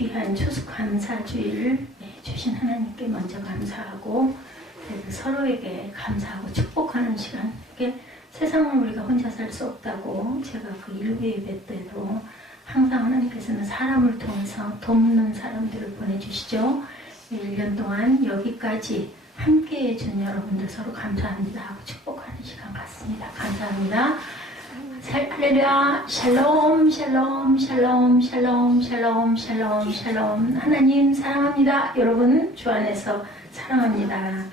귀한 추수감사주일 주신 하나님께 먼저 감사하고 서로에게 감사하고 축복하는 시간. 이게 세상은 우리가 혼자 살 수 없다고 제가 그 일부 예배 때도 항상 하나님께서는 사람을 통해서 돕는 사람들을 보내주시죠. 1년 동안 여기까지 함께해 준 여러분들 서로 감사합니다 하고 축복하는 시간 같습니다. 감사합니다. 할렐루야. 샬롬 샬롬 샬롬 샬롬 샬롬 샬롬 샬롬. 하나님 사랑합니다. 여러분 주 안에서 사랑합니다.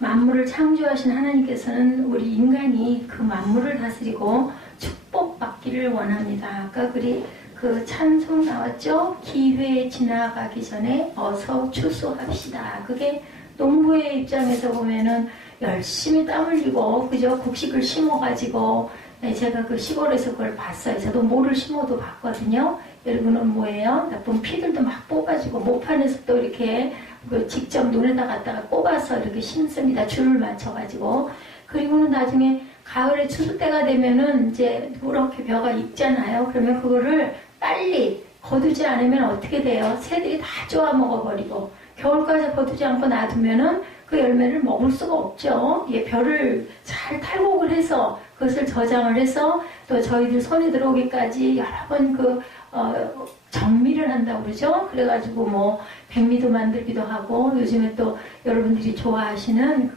만물을 창조하신 하나님께서는 우리 인간이 그 만물을 다스리고 축복받기를 원합니다. 아까 그 찬송 나왔죠? 기회 지나가기 전에 어서 추수합시다. 그게 농부의 입장에서 보면은 열심히 땀 흘리고 그저 곡식을 심어가지고 제가 그 시골에서 그걸 봤어요. 저도 모를 심어도 봤거든요. 여러분은 뭐예요? 나쁜 피들도 막 뽑아지고 모판에서 또 이렇게 그 직접 논에다 갖다가 뽑아서 이렇게 심습니다. 줄을 맞춰가지고. 그리고는 나중에 가을에 추수 때가 되면은 이제 그렇게 벼가 익잖아요. 그러면 그거를 빨리 거두지 않으면 어떻게 돼요? 새들이 다 쪼아 먹어버리고 겨울까지 거두지 않고 놔두면은 그 열매를 먹을 수가 없죠. 예, 벼를 잘 탈곡을 해서 그것을 저장을 해서 또 저희들 손에 들어오기까지 여러 번 정미를 한다고 그러죠. 그래가지고 뭐 백미도 만들기도 하고 요즘에 또 여러분들이 좋아하시는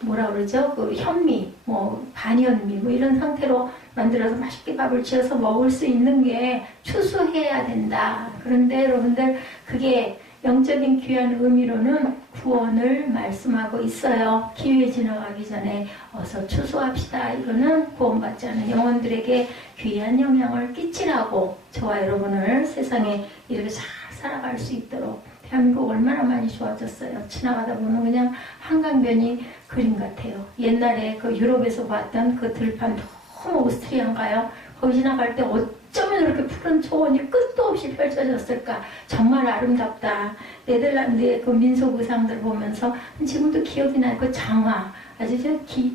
뭐라 그러죠? 그 현미, 뭐 반현미, 뭐 이런 상태로 만들어서 맛있게 밥을 지어서 먹을 수 있는 게 추수해야 된다. 그런데 여러분들 그게 영적인 귀한 의미로는 구원을 말씀하고 있어요. 기회 지나가기 전에 어서 추수합시다. 이거는 구원받지 않은 영혼들에게 귀한 영향을 끼치라고 저와 여러분을 세상에 이렇게 잘 살아갈 수 있도록. 대한민국 얼마나 많이 좋아졌어요. 지나가다 보면 그냥 한강변이 그림 같아요. 옛날에 그 유럽에서 봤던 그 들판 너무 오스트리아인가요? 거기 지나갈 때 어쩌면 이렇게 푸른 초원이 끝도 없이 펼쳐졌을까. 정말 아름답다. 네덜란드의 그 민속 의상들 보면서 지금도 기억이 나요. 그 장화. 아주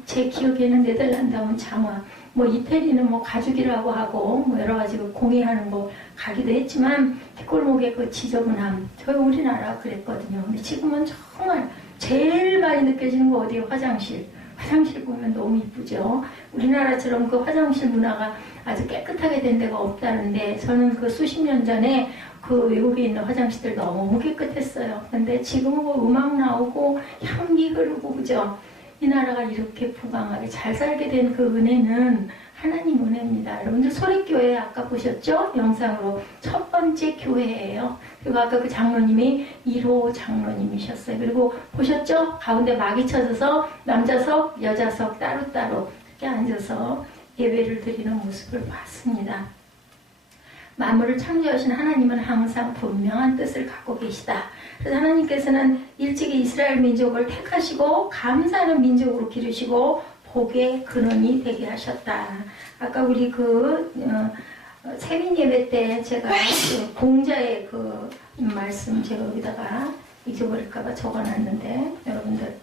제 기억에는 네덜란드 하면 장화. 뭐 이태리는 뭐 가죽이라고 하고 뭐 여러 가지 공예하는 거 가기도 했지만 뒷골목의 그 지저분함. 저희 우리나라 그랬거든요. 근데 지금은 정말 제일 많이 느껴지는 거 어디에요? 화장실. 화장실 보면 너무 이쁘죠. 우리나라처럼 그 화장실 문화가 아주 깨끗하게 된 데가 없다는데 저는 그 수십 년 전에 그 외국에 있는 화장실들 너무 깨끗했어요. 근데 지금은 뭐 음악 나오고 향기 흐르고 그죠. 이 나라가 이렇게 부강하게 잘 살게 된 그 은혜는 하나님 은혜입니다. 여러분들 소립교회 아까 보셨죠? 영상으로 첫 번째 교회예요. 그리고 아까 그 장로님이 1호 장로님이셨어요. 그리고 보셨죠? 가운데 막이 쳐져서 남자석, 여자석 따로따로 이렇게 앉아서 예배를 드리는 모습을 봤습니다. 만물을 창조하신 하나님은 항상 분명한 뜻을 갖고 계시다. 그래서 하나님께서는 일찍이 이스라엘 민족을 택하시고 감사하는 민족으로 기르시고 복의 근원이 되게 하셨다. 아까 우리 세민 예배 때 제가 공자의 그 말씀 제가 여기다가 잊어버릴까봐 적어놨는데 여러분들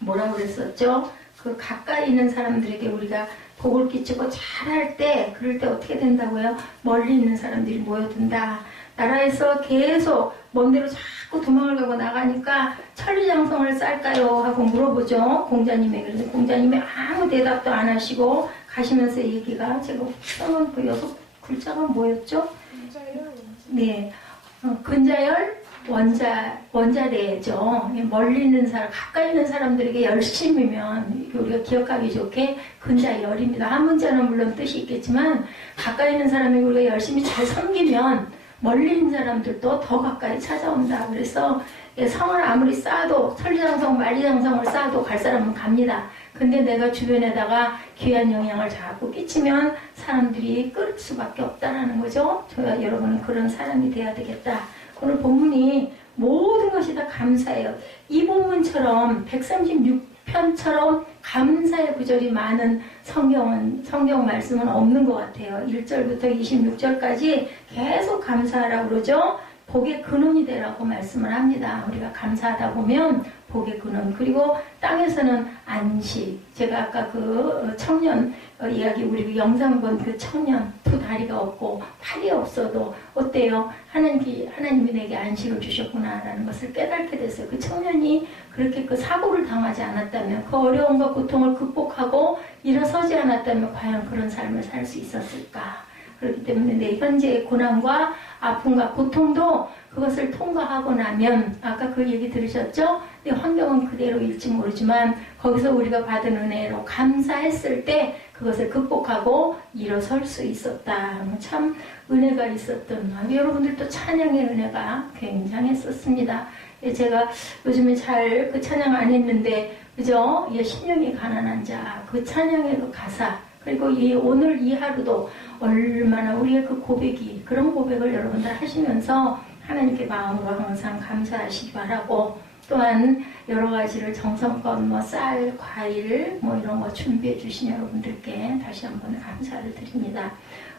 뭐라고 그랬었죠? 그 가까이 있는 사람들에게 우리가 복을 끼치고 잘할 때 그럴 때 어떻게 된다고요? 멀리 있는 사람들이 모여든다. 나라에서 계속 먼 데로 자꾸 도망을 가고 나가니까 천리장성을 쌀까요? 하고 물어보죠. 공자님에게. 그래서 공자님이 아무 대답도 안 하시고 가시면서 얘기가 제가 써놓은 그 6글자가 뭐였죠? 네. 근자열 원자래죠. 멀리 있는 사람, 가까이 있는 사람들에게 열심이면 우리가 기억하기 좋게 근자열입니다. 한 문자는 물론 뜻이 있겠지만 가까이 있는 사람에게 우리가 열심히 잘 섬기면 멀리 있는 사람들도 더 가까이 찾아온다. 그래서 성을 아무리 쌓아도 천리장성, 만리장성을 쌓아도 갈 사람은 갑니다. 근데 내가 주변에다가 귀한 영향을 자꾸 끼치면 사람들이 끌을 수밖에 없다라는 거죠. 저와 여러분은 그런 사람이 돼야 되겠다. 오늘 본문이 모든 것이 다 감사예요. 이 본문처럼 136편처럼 감사의 구절이 많은 성경 말씀은 없는 것 같아요. 1절부터 26절까지 계속 감사하라고 그러죠. 복의 근원이 되라고 말씀을 합니다. 우리가 감사하다 보면 복의 근원. 그리고 땅에서는 안식. 제가 아까 그 청년 이야기, 우리 그 영상 본 그 청년, 두 다리가 없고 팔이 없어도 어때요? 하나님이 내게 안식을 주셨구나라는 것을 깨닫게 됐어요. 그 청년이 그렇게 그 사고를 당하지 않았다면, 그 어려움과 고통을 극복하고 일어서지 않았다면 과연 그런 삶을 살 수 있었을까? 그렇기 때문에 내 현재의 고난과 아픔과 고통도 그것을 통과하고 나면, 아까 그 얘기 들으셨죠? 내 환경은 그대로일지 모르지만 거기서 우리가 받은 은혜로 감사했을 때 그것을 극복하고 일어설 수 있었다. 참 은혜가 있었던, 여러분들도 찬양의 은혜가 굉장했었습니다. 제가 요즘에 잘 그 찬양 안 했는데, 그죠? 심령이 가난한 자, 그 찬양의 그 가사, 그리고 오늘 이 하루도 얼마나 우리의 그 고백이, 그런 고백을 여러분들 하시면서 하나님께 마음으로 항상 감사하시기 바라고, 또한 여러 가지를 정성껏 쌀, 과일 이런 거 준비해 주신 여러분들께 다시 한번 감사를 드립니다.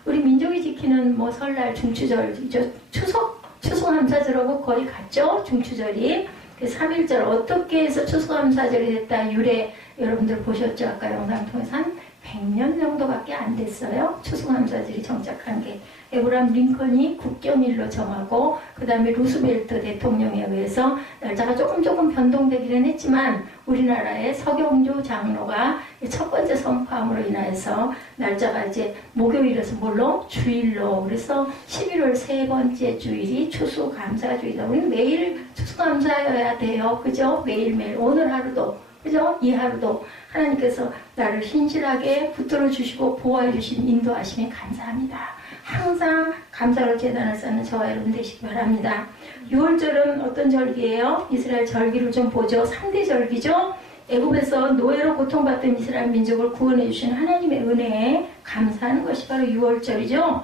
우리 민족이 지키는 설날, 중추절이죠. 추수감사절하고 거의 같죠? 중추절이. 3.1절 어떻게 해서 추수감사절이 됐다 유래 여러분들 보셨죠? 아까 영상 통해서 한 100년 정도밖에 안 됐어요. 추수감사절이 정착한 게. 에브라함 링컨이 국경일로 정하고, 그 다음에 루스벨트 대통령에 의해서 날짜가 조금 변동되기는 했지만, 우리나라의 서경조 장로가 첫 번째 선포함으로 인하여서 날짜가 이제 목요일에서 주일로, 그래서 11월 세 번째 주일이 추수감사주일이다. 우리는 매일 추수감사여야 돼요. 그죠? 매일매일. 오늘 하루도, 그죠? 이 하루도 하나님께서 나를 신실하게 붙들어 주시고 보호해 주신 인도하심에 감사합니다. 항상 감사로 제단을 쌓는 저와 여러분 되시기 바랍니다. 6월절은 어떤 절기예요? 이스라엘 절기를 좀 보죠. 3대 절기죠. 애굽에서 노예로 고통받던 이스라엘 민족을 구원해 주신 하나님의 은혜에 감사하는 것이 바로 6월절이죠.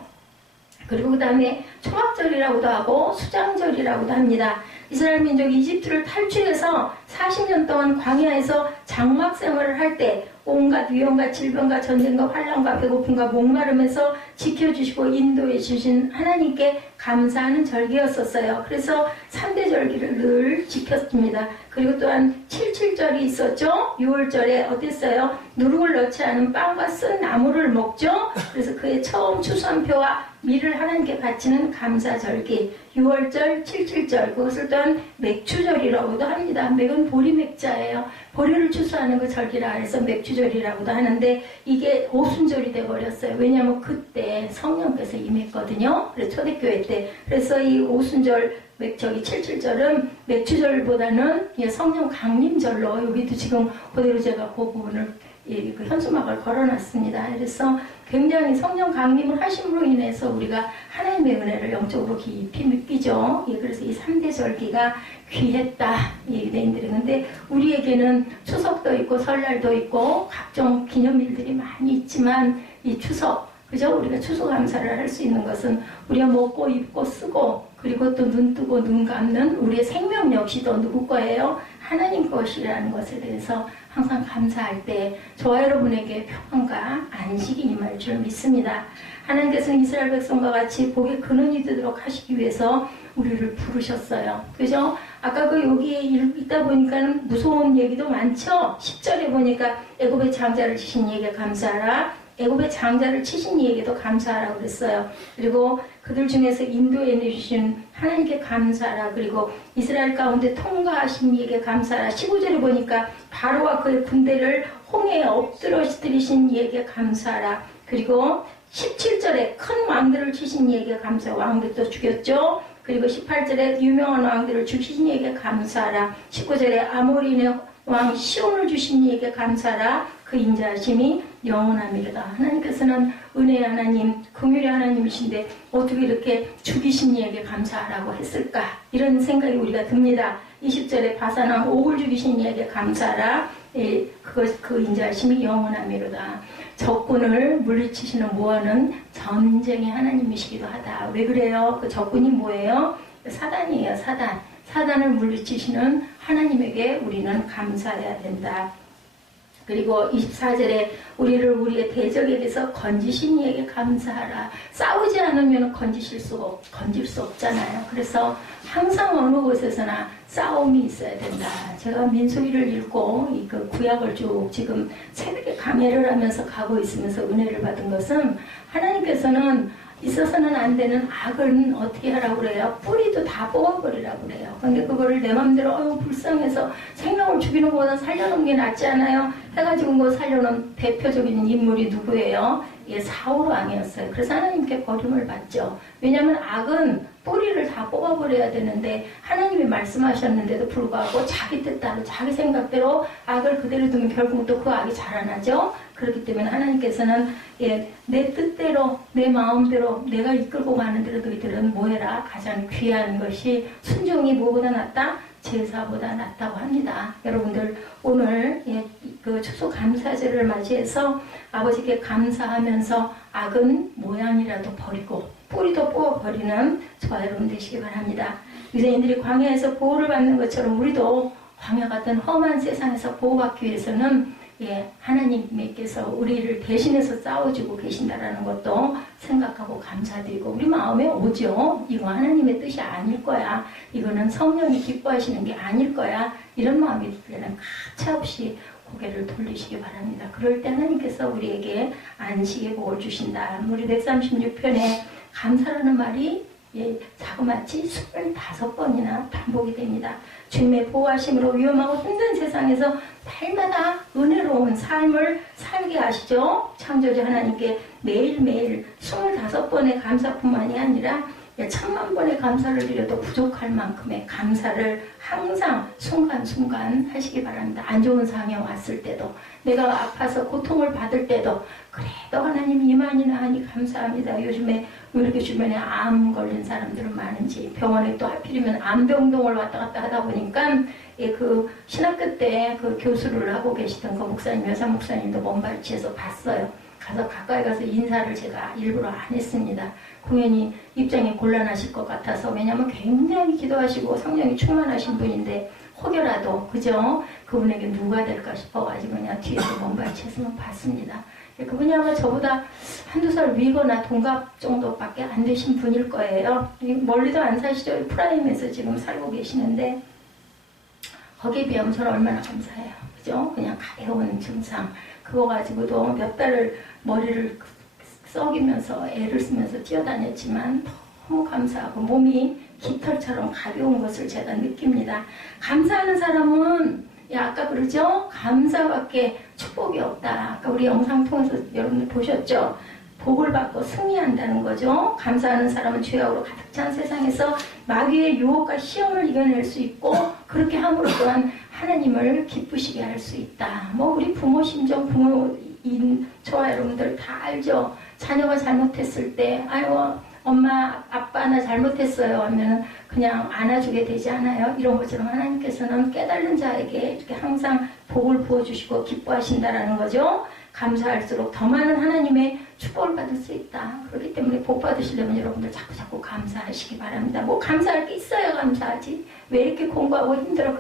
그리고 그 다음에 초막절이라고도 하고 수장절이라고도 합니다. 이스라엘 민족이 이집트를 탈출해서 40년 동안 광야에서 장막 생활을 할 때 온갖 위험과 질병과 전쟁과 환란과 배고픔과 목마름에서 지켜주시고 인도해 주신 하나님께 감사하는 절기였었어요. 그래서 3대 절기를 늘 지켰습니다. 그리고 또한 77절이 있었죠. 6월절에 어땠어요? 누룩을 넣지 않은 빵과 쓴 나물을 먹죠. 그래서 그의 처음 추수한 표와 밀을 하나님께 바치는 감사절기 6월절, 77절, 그것을 또한 맥추절이라고도 합니다. 맥은 보리맥자예요. 보리를 추수하는 그 절기라 해서 맥추절이라고도 하는데, 이게 오순절이 돼버렸어요. 왜냐하면 그때 성령께서 임했거든요. 그래서 초대교회 때. 그래서 이 오순절, 77절은 맥추절보다는 성령 강림절로, 여기도 지금 그대로 제가 그 부분을 그 현수막을 걸어놨습니다. 그래서 굉장히 성령 강림을 하심으로 인해서 우리가 하나님의 은혜를 영적으로 깊이 느끼죠. 그래서 이 3대 절기가 귀했다 얘기되는데, 근데 우리에게는 추석도 있고 설날도 있고 각종 기념일들이 많이 있지만, 이 추석, 그죠? 우리가 추수감사를 할 수 있는 것은 우리가 먹고 입고 쓰고, 그리고 또 눈 뜨고 눈 감는 우리의 생명 역시도 누구 거예요? 하나님 것이라는 것에 대해서 항상 감사할 때 저와 여러분에게 평안과 안식이 임할 줄 믿습니다. 하나님께서는 이스라엘 백성과 같이 복의 근원이 되도록 하시기 위해서 우리를 부르셨어요. 그죠? 아까 그 여기에 있다 보니까 무서운 얘기도 많죠? 10절에 보니까 애굽의 장자를 치신 이에게 감사하라. 애굽의 장자를 치신 이에게도 감사하라 그랬어요. 그리고 그들 중에서 인도해 내주신 하나님께 감사하라. 그리고 이스라엘 가운데 통과하신 이에게 감사하라. 15절에 보니까 바로와 그의 군대를 홍해에 엎드러뜨리신 이에게 감사하라. 그리고 17절에 큰 왕들을 치신 이에게 감사하라. 왕들도 죽였죠. 그리고 18절에 유명한 왕들을 죽이신 이에게 감사하라. 19절에 아모리의 왕 시온을 주신 이에게 감사하라. 그 인자하심이 영원함이로다. 하나님께서는 은혜의 하나님, 긍휼의 하나님이신데 어떻게 이렇게 죽이신 이에게 감사하라고 했을까? 이런 생각이 우리가 듭니다. 20절에 바산왕 옥을 죽이신 이에게 감사하라. 그 인자하심이 영원함이로다. 적군을 물리치시는 모하는 전쟁의 하나님이시기도 하다. 왜 그래요? 그 적군이 뭐예요? 사단이에요. 사단을 물리치시는 하나님에게 우리는 감사해야 된다. 그리고 24절에 우리를 우리의 대적에게서 건지신 이에게 감사하라. 싸우지 않으면 건질 수 없잖아요. 그래서 항상 어느 곳에서나 싸움이 있어야 된다. 제가 민수기를 읽고 그 구약을 쭉 지금 새벽에 강해를 하면서 가고 있으면서 은혜를 받은 것은 하나님께서는 있어서는 안 되는 악은 어떻게 하라고 그래요? 뿌리도 다 뽑아버리라고 그래요. 근데 그거를 내 맘대로 불쌍해서 생명을 죽이는 것보다 살려놓은 게 낫지 않아요? 해가지고 뭐 살려놓은 대표적인 인물이 누구예요? 예, 사울 왕이었어요. 그래서 하나님께 버림을 받죠. 왜냐하면 악은 뿌리를 다 뽑아버려야 되는데 하나님이 말씀하셨는데도 불구하고 자기 뜻대로 자기 생각대로 악을 그대로 두면 결국 또 그 악이 자라나죠. 그렇기 때문에 하나님께서는 예, 내 뜻대로 내 마음대로 내가 이끌고 가는 대로 너희들은 뭐해라. 가장 귀한 것이 순종이 뭐보다 낫다? 제사보다 낫다고 합니다. 여러분들 오늘 예, 그 추수감사절을 맞이해서 아버지께 감사하면서 악은 모양이라도 버리고 뿌리도 뽑아버리는 저와 여러분 되시기 바랍니다. 유대인들이 광야에서 보호를 받는 것처럼 우리도 광야 같은 험한 세상에서 보호받기 위해서는 예, 하나님께서 우리를 대신해서 싸워주고 계신다라는 것도 생각하고 감사드리고 우리 마음에 오죠. 이거 하나님의 뜻이 아닐 거야. 이거는 성령이 기뻐하시는 게 아닐 거야. 이런 마음이 들 때는 가차없이 고개를 돌리시기 바랍니다. 그럴 때 하나님께서 우리에게 안식의 복을 주신다. 우리 136편에 감사라는 말이 예, 자그마치 25번이나 반복이 됩니다. 주님의 보호하심으로 위험하고 힘든 세상에서 날마다 은혜로운 삶을 살게 하시죠. 창조주 하나님께 매일매일 25번의 감사뿐만이 아니라 1000만번의 감사를 드려도 부족할 만큼의 감사를 항상 순간순간 하시기 바랍니다. 안 좋은 상황에 왔을 때도 내가 아파서 고통을 받을 때도 그래도 하나님 이만이나 하니 감사합니다. 요즘에 왜 이렇게 주변에 암 걸린 사람들은 많은지 병원에 또 하필이면 암병동을 왔다 갔다 하다 보니까 예, 그 신학교 때 그 교수를 하고 계시던 그 목사님 여사 목사님도 먼발치에서 봤어요. 가서 가까이 가서 인사를 제가 일부러 안 했습니다. 공연히 입장이 곤란하실 것 같아서 왜냐하면 굉장히 기도하시고 성령이 충만하신 분인데 혹여라도 그죠? 그분에게 누가 될까 싶어가지고 그냥 뒤에서 먼발치에서만 봤습니다. 그분이 아마 저보다 한두 살 위거나 동갑 정도밖에 안 되신 분일 거예요. 멀리도 안 사시죠? 프라임에서 지금 살고 계시는데 거기에 비하면 저는 얼마나 감사해요. 그죠? 그냥 가벼운 증상 그거 가지고도 몇 달을 머리를 썩이면서 애를 쓰면서 뛰어다녔지만 너무 감사하고 몸이 깃털처럼 가벼운 것을 제가 느낍니다. 감사하는 사람은 아까 그러죠? 감사밖에 축복이 없다. 아까 우리 영상 통해서 여러분들 보셨죠? 복을 받고 승리한다는 거죠. 감사하는 사람은 죄악으로 가득 찬 세상에서 마귀의 유혹과 시험을 이겨낼 수 있고 그렇게 함으로 또한 하나님을 기쁘시게 할 수 있다. 뭐 우리 부모 심정 부모인 저와 여러분들 다 알죠. 자녀가 잘못했을 때 아이고 엄마 아빠 나 잘못했어요 하면 그냥 안아주게 되지 않아요. 이런 것처럼 하나님께서는 깨달은 자에게 이렇게 항상 복을 부어주시고 기뻐하신다라는 거죠. 감사할수록 더 많은 하나님의 축복을 받을 수 있다. 그렇기 때문에 복 받으시려면 여러분들 자꾸 감사하시기 바랍니다. 뭐 감사할 게 있어야 감사하지. 왜 이렇게 공부하고 힘들어.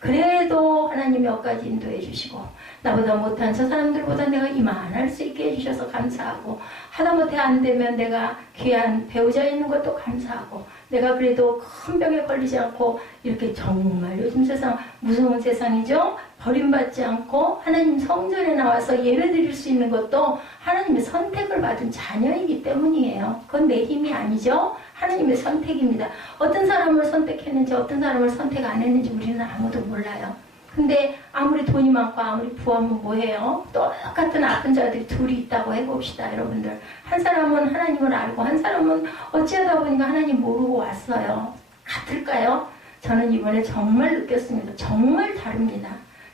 그래도 하나님이 여기까지 인도해 주시고 나보다 못한 저 사람들보다 내가 이만할 수 있게 해주셔서 감사하고 하다못해 안 되면 내가 귀한 배우자 있는 것도 감사하고 내가 그래도 큰 병에 걸리지 않고 이렇게 정말 요즘 세상 무서운 세상이죠. 버림받지 않고 하나님 성전에 나와서 예배 드릴 수 있는 것도 하나님의 선택을 받은 자녀이기 때문이에요. 그건 내 힘이 아니죠. 하나님의 선택입니다. 어떤 사람을 선택했는지 어떤 사람을 선택 안 했는지 우리는 아무도 몰라요. 근데 아무리 돈이 많고 아무리 부하면 뭐해요? 똑같은 아픈 자들이 둘이 있다고 해봅시다. 여러분들 한 사람은 하나님을 알고 한 사람은 어찌하다 보니까 하나님 모르고 왔어요. 같을까요? 저는 이번에 정말 느꼈습니다. 정말 다릅니다.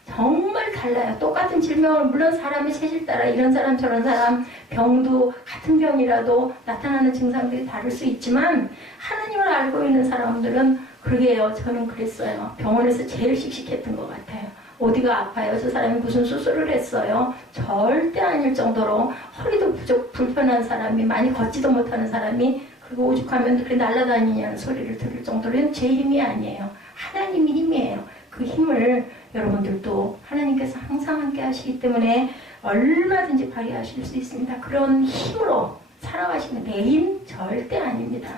정말 달라요. 똑같은 질병을 물론 사람의 체질 따라 이런 사람 저런 사람 병도 같은 병이라도 나타나는 증상들이 다를 수 있지만 하나님을 알고 있는 사람들은 그러게요. 저는 그랬어요. 병원에서 제일 씩씩했던 것 같아요. 어디가 아파요? 저 사람이 무슨 수술을 했어요? 절대 아닐 정도로 허리도 불편한 사람이 많이 걷지도 못하는 사람이 그리고 오죽하면 그렇게 날아다니냐는 소리를 들을 정도로 제 힘이 아니에요. 하나님의 힘이에요. 그 힘을 여러분들도 하나님께서 항상 함께 하시기 때문에 얼마든지 발휘하실 수 있습니다. 그런 힘으로 살아가시면 내 힘 절대 아닙니다.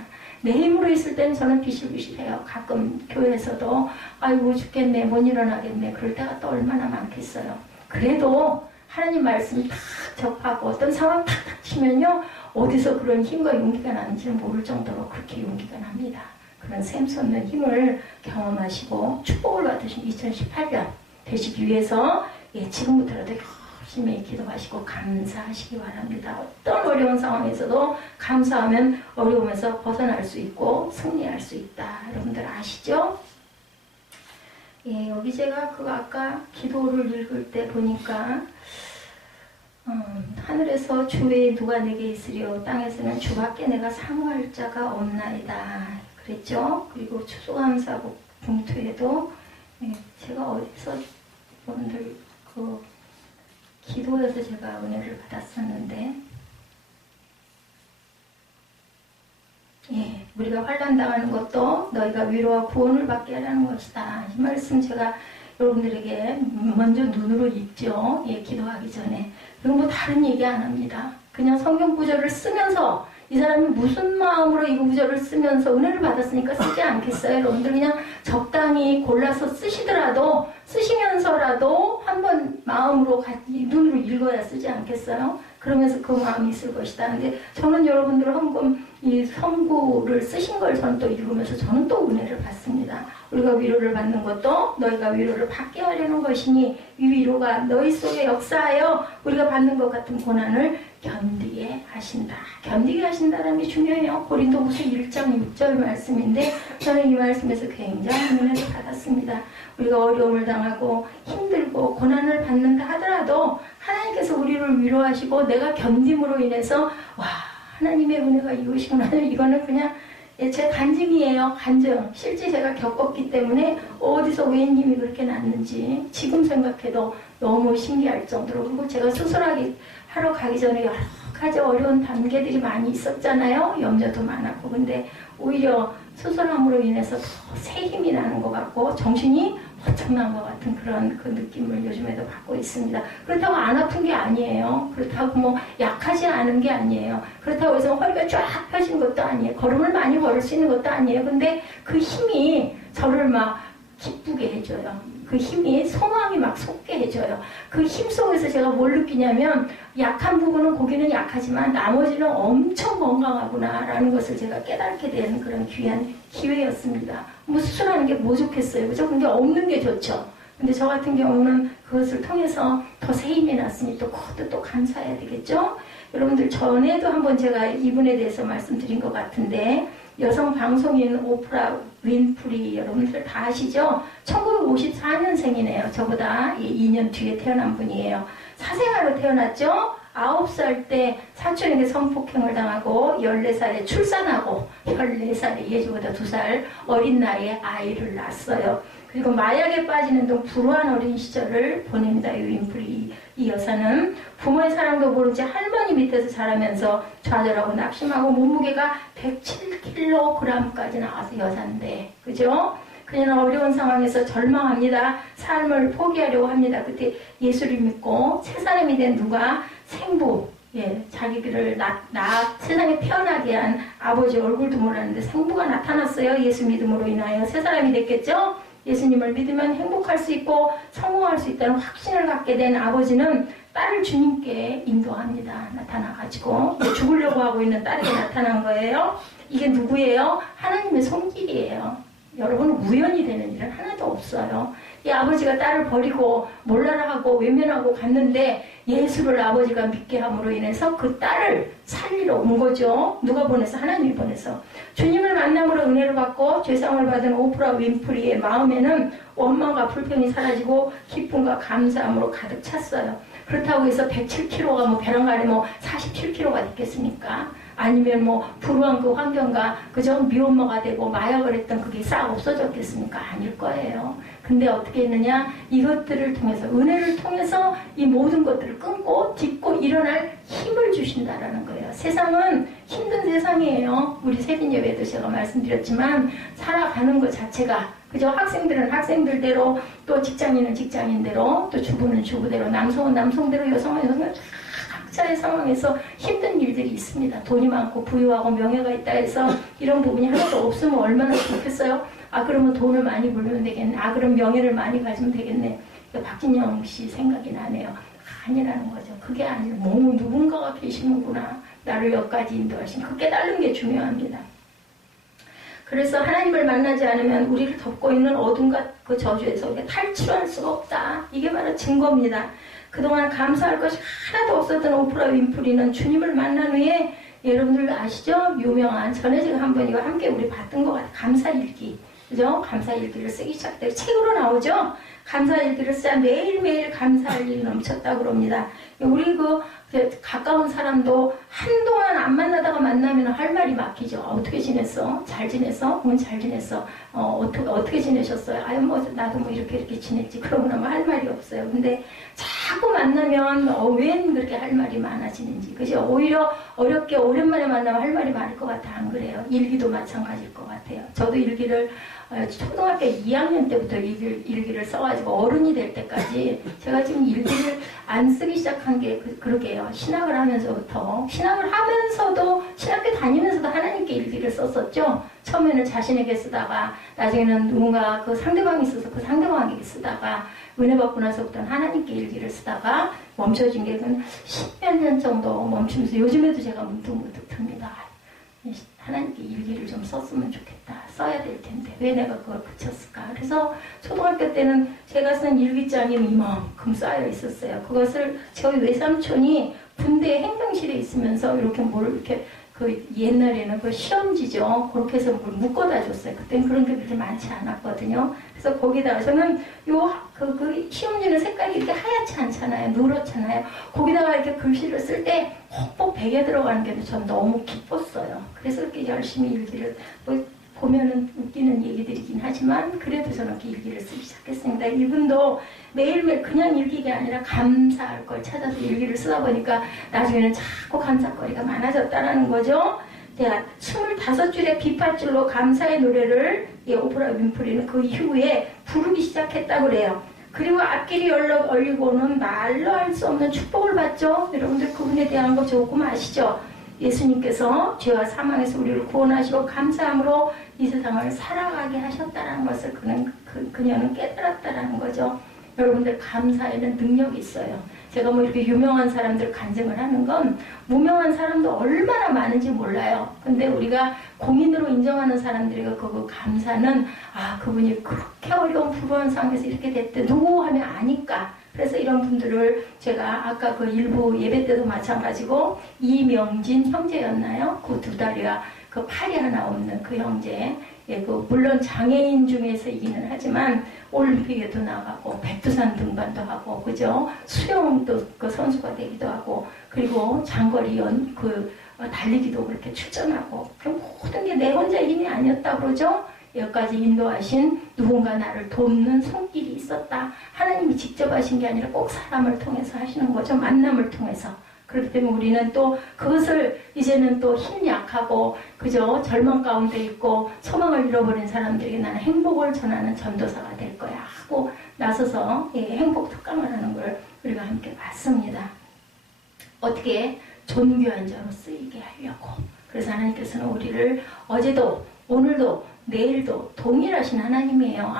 내 힘으로 있을 때는 저는 비실비실해요. 가끔 교회에서도 아이고 죽겠네, 못 일어나겠네, 그럴 때가 또 얼마나 많겠어요. 그래도 하나님 말씀 탁 접하고 어떤 상황 탁탁 치면요, 어디서 그런 힘과 용기가 나는지는 모를 정도로 그렇게 용기가 납니다. 그런 샘솟는 힘을 경험하시고 축복을 받으신 2018년 되시기 위해서 지금부터라도 열심히 기도하시고 감사하시기 바랍니다. 어떤 어려운 상황에서도 감사하면 어려움에서 벗어날 수 있고 승리할 수 있다. 여러분들 아시죠? 여기 제가 아까 기도를 읽을 때 보니까 하늘에서 주 외에 누가 내게 있으리요, 땅에서는 주밖에 내가 사모할 자가 없나이다 그랬죠. 그리고 추수감사 봉투에도 제가 어디서 여러분들 기도에서 제가 은혜를 받았었는데, 우리가 환난 당하는 것도 너희가 위로와 구원을 받게 하라는 것이다. 이 말씀 제가 여러분들에게 먼저 눈으로 읽죠. 기도하기 전에. 그리고 뭐 다른 얘기 안 합니다. 그냥 성경 구절을 쓰면서 이 사람이 무슨 마음으로 이 구절을 쓰면서 은혜를 받았으니까 쓰지 않겠어요? 여러분들 그냥 적당히 골라서 쓰시면서라도 한번 마음으로 눈으로 읽어야 쓰지 않겠어요? 그러면서 그 마음이 있을 것이다. 근데 저는 여러분들 헌금 이 성구를 쓰신 걸 저는 또 읽으면서 저는 또 은혜를 받습니다. 우리가 위로를 받는 것도 너희가 위로를 받게 하려는 것이니 이 위로가 너희 속에 역사하여 우리가 받는 것 같은 고난을 견디게 하신다. 견디게 하신다는 게 중요해요. 고린도후서 1장 6절 말씀인데 저는 이 말씀에서 굉장히 은혜를 받았습니다. 우리가 어려움을 당하고 힘들고 고난을 받는다 하더라도 하나님께서 우리를 위로하시고 내가 견딤으로 인해서 하나님의 은혜가 이것이구나. 이거는 그냥 제 간증이에요. 간증. 실제 제가 겪었기 때문에 어디서 웬 힘이 그렇게 났는지 지금 생각해도 너무 신기할 정도로. 그리고 제가 수술하러 가기 전에 여러 가지 어려운 단계들이 많이 있었잖아요. 염려도 많았고. 근데 오히려 수술함으로 인해서 더 새 힘이 나는 것 같고 정신이 엄청난 것 같은 그런 그 느낌을 요즘에도 받고 있습니다. 그렇다고 안 아픈 게 아니에요. 그렇다고 뭐 약하지 않은 게 아니에요. 그렇다고 해서 허리가 쫙 펴진 것도 아니에요. 걸음을 많이 걸을 수 있는 것도 아니에요. 근데 그 힘이 저를 막 기쁘게 해줘요. 그 힘이 소망이 막 솟게 해줘요. 그 힘 속에서 제가 뭘 느끼냐면 약한 부분은 고기는 약하지만 나머지는 엄청 건강하구나라는 것을 제가 깨닫게 되는 그런 귀한 기회였습니다. 뭐 수술하는 게 뭐 좋겠어요. 그죠? 근데 없는 게 좋죠. 근데 저 같은 경우는 그것을 통해서 더 새 힘이 났으니 또 그것도 또 감사해야 되겠죠? 여러분들 전에도 한번 제가 이분에 대해서 말씀드린 것 같은데 여성 방송인 오프라 윈프리 여러분들 다 아시죠? 1954년생이네요. 저보다 2년 뒤에 태어난 분이에요. 사생아로 태어났죠? 9살 때 사촌에게 성폭행을 당하고 14살에 출산하고 14살에 예주보다 2살 어린 나이에 아이를 낳았어요. 그리고 마약에 빠지는 등 불우한 어린 시절을 보냅니다. 이 윈프리 이 여사는 부모의 사랑도 모른 채 할머니 밑에서 자라면서 좌절하고 낙심하고 몸무게가 107kg까지 나와서 여사인데, 그죠? 그녀는 어려운 상황에서 절망합니다. 삶을 포기하려고 합니다. 그때 예수를 믿고 새 사람이 된 누가 생부, 자기를 세상에 태어나게 한 아버지 얼굴도 몰랐는데 생부가 나타났어요. 예수 믿음으로 인하여 새 사람이 됐겠죠? 예수님을 믿으면 행복할 수 있고 성공할 수 있다는 확신을 갖게 된 아버지는 딸을 주님께 인도합니다. 나타나가지고 죽으려고 하고 있는 딸에게 나타난 거예요. 이게 누구예요? 하나님의 손길이에요. 여러분 우연이 되는 일은 하나도 없어요. 이 아버지가 딸을 버리고 몰라라 하고 외면하고 갔는데 예수를 아버지가 믿게 함으로 인해서 그 딸을 살리러 온 거죠. 누가 보내서? 하나님이 보내서. 주님을 만남으로 은혜를 받고 죄상을 받은 오프라 윈프리의 마음에는 원망과 불평이 사라지고 기쁨과 감사함으로 가득 찼어요. 그렇다고 해서 107kg가 벼랑간에 47kg가 됐겠습니까? 아니면 뭐 불우한 그 환경과 그저 미혼모가 되고 마약을 했던 그게 싹 없어졌겠습니까? 아닐 거예요. 근데 어떻게 했느냐? 이것들을 통해서, 은혜를 통해서 이 모든 것들을 끊고 딛고 일어날 힘을 주신다라는 거예요. 세상은 힘든 세상이에요. 우리 세빈 예배도 제가 말씀드렸지만 살아가는 것 자체가, 그죠? 학생들은 학생들대로, 또 직장인은 직장인대로, 또 주부는 주부대로, 남성은 남성대로, 여성은 여성대로 각자의 상황에서 힘든 일들이 있습니다. 돈이 많고 부유하고 명예가 있다 해서 이런 부분이 하나도 없으면 얼마나 좋겠어요? 아, 그러면 돈을 많이 벌면 되겠네. 아, 그럼 명예를 많이 가지면 되겠네. 박진영 씨 생각이 나네요. 아니라는 거죠. 그게 아니라 뭐 누군가가 계시는구나. 나를 여기까지 인도하신. 그 깨달는 게 중요합니다. 그래서 하나님을 만나지 않으면 우리를 덮고 있는 어둠과 그 저주에서 우리가 탈출할 수가 없다. 이게 바로 증거입니다. 그동안 감사할 것이 하나도 없었던 오프라 윈프리는 주님을 만난 후에, 여러분들 아시죠? 유명한, 전에 제가 한번 이거 함께 우리 봤던 것 같아요. 감사일기. 그죠? 감사일기를 쓰기 시작돼요. 책으로 나오죠? 감사일기를 쓰자 매일매일 감사할 일이 넘쳤다고 그럽니다. 우리 그 가까운 사람도 한동안 안 만나다가 만나면 할 말이 막히죠. 어떻게 지냈어? 잘 지냈어? 응, 잘 지냈어. 어떻게 지내셨어요? 아유, 뭐, 나도 뭐 이렇게 지냈지. 그러고 나면 할 말이 없어요. 근데 자꾸 만나면, 웬 그렇게 할 말이 많아지는지. 그죠? 오히려 어렵게 오랜만에 만나면 할 말이 많을 것 같아. 안 그래요? 일기도 마찬가지일 것 같아요. 저도 일기를 초등학교 2학년 때부터 일기를 써가지고 어른이 될 때까지 제가 지금 일기를 안 쓰기 시작한 게 그러게요. 신학을 하면서부터, 신학을 하면서도, 신학교 다니면서도 하나님께 일기를 썼었죠. 처음에는 자신에게 쓰다가 나중에는 누군가 그 상대방이 있어서 그 상대방에게 쓰다가 은혜 받고 나서부터는 하나님께 일기를 쓰다가 멈춰진 게 10몇 년 정도 멈추면서 요즘에도 제가 문득문득 듭니다. 하나님께 일기를 좀 썼으면 좋겠다. 써야 될 텐데 왜 내가 그걸 그쳤을까. 그래서 초등학교 때는 제가 쓴 일기장이 이만큼 쌓여 있었어요. 그것을 저희 외삼촌이 군대 행정실에 있으면서 이렇게 그 옛날에는 그 시험지죠. 그렇게 해서 뭘 묶어다 줬어요. 그때는 그런 게 그렇게 많지 않았거든요. 그래서 거기다가 저는 그 시험지는 색깔이 이렇게 하얗지 않잖아요. 누렇잖아요. 거기다가 이렇게 글씨를 쓸 때 꼭 베개 들어가는 게 전 너무 기뻤어요. 그래서 이렇게 열심히 일기를, 보면은 웃기는 얘기들이긴 하지만 그래도 저는 이렇게 일기를 쓰기 시작했습니다. 이분도 매일매일 그냥 일기가 아니라 감사할 걸 찾아서 일기를 쓰다 보니까 나중에는 자꾸 감사거리가 많아졌다는 거죠. 제가 25줄의 빗발줄로 감사의 노래를 오프라 윈프리는 그 이후에 부르기 시작했다고 그래요. 그리고 앞길이 열리고는 말로 할 수 없는 축복을 받죠. 여러분들 그분에 대한 거 조금 아시죠? 예수님께서 죄와 사망에서 우리를 구원하시고 감사함으로 이 세상을 살아가게 하셨다는 것을 그녀는 깨달았다는 거죠. 여러분들 감사에는 능력이 있어요. 제가 뭐 이렇게 유명한 사람들 간증을 하는 건 무명한 사람도 얼마나 많은지 몰라요. 근데 우리가 공인으로 인정하는 사람들에게 그 감사는 그분이 그렇게 어려운 불우한 상황에서 이렇게 됐대. 누구 하면 아니까. 그래서 이런 분들을 제가 아까 그 일부 예배 때도 마찬가지고 이명진 형제였나요? 그 두 다리가 그 팔이 하나 없는 그 형제. 물론 장애인 중에서이기는 하지만 올림픽에도 나가고 백두산 등반도 하고 그죠? 수영도 그 선수가 되기도 하고 그리고 장거리 달리기도 그렇게 출전하고 모든 게 내 혼자 힘이 아니었다 그러죠? 여기까지 인도하신 누군가 나를 돕는 손길이 있었다. 하나님이 직접 하신 게 아니라 꼭 사람을 통해서 하시는 거죠. 만남을 통해서. 그렇기 때문에 우리는 또 그것을 이제는 또 힘 약하고 그저 절망 가운데 있고 소망을 잃어버린 사람들에게 나는 행복을 전하는 전도사가 될 거야 하고 나서서 행복 특강을 하는 걸 우리가 함께 봤습니다. 어떻게 존귀한 자로 쓰이게 하려고. 그래서 하나님께서는 우리를 어제도 오늘도 내일도 동일하신 하나님이에요.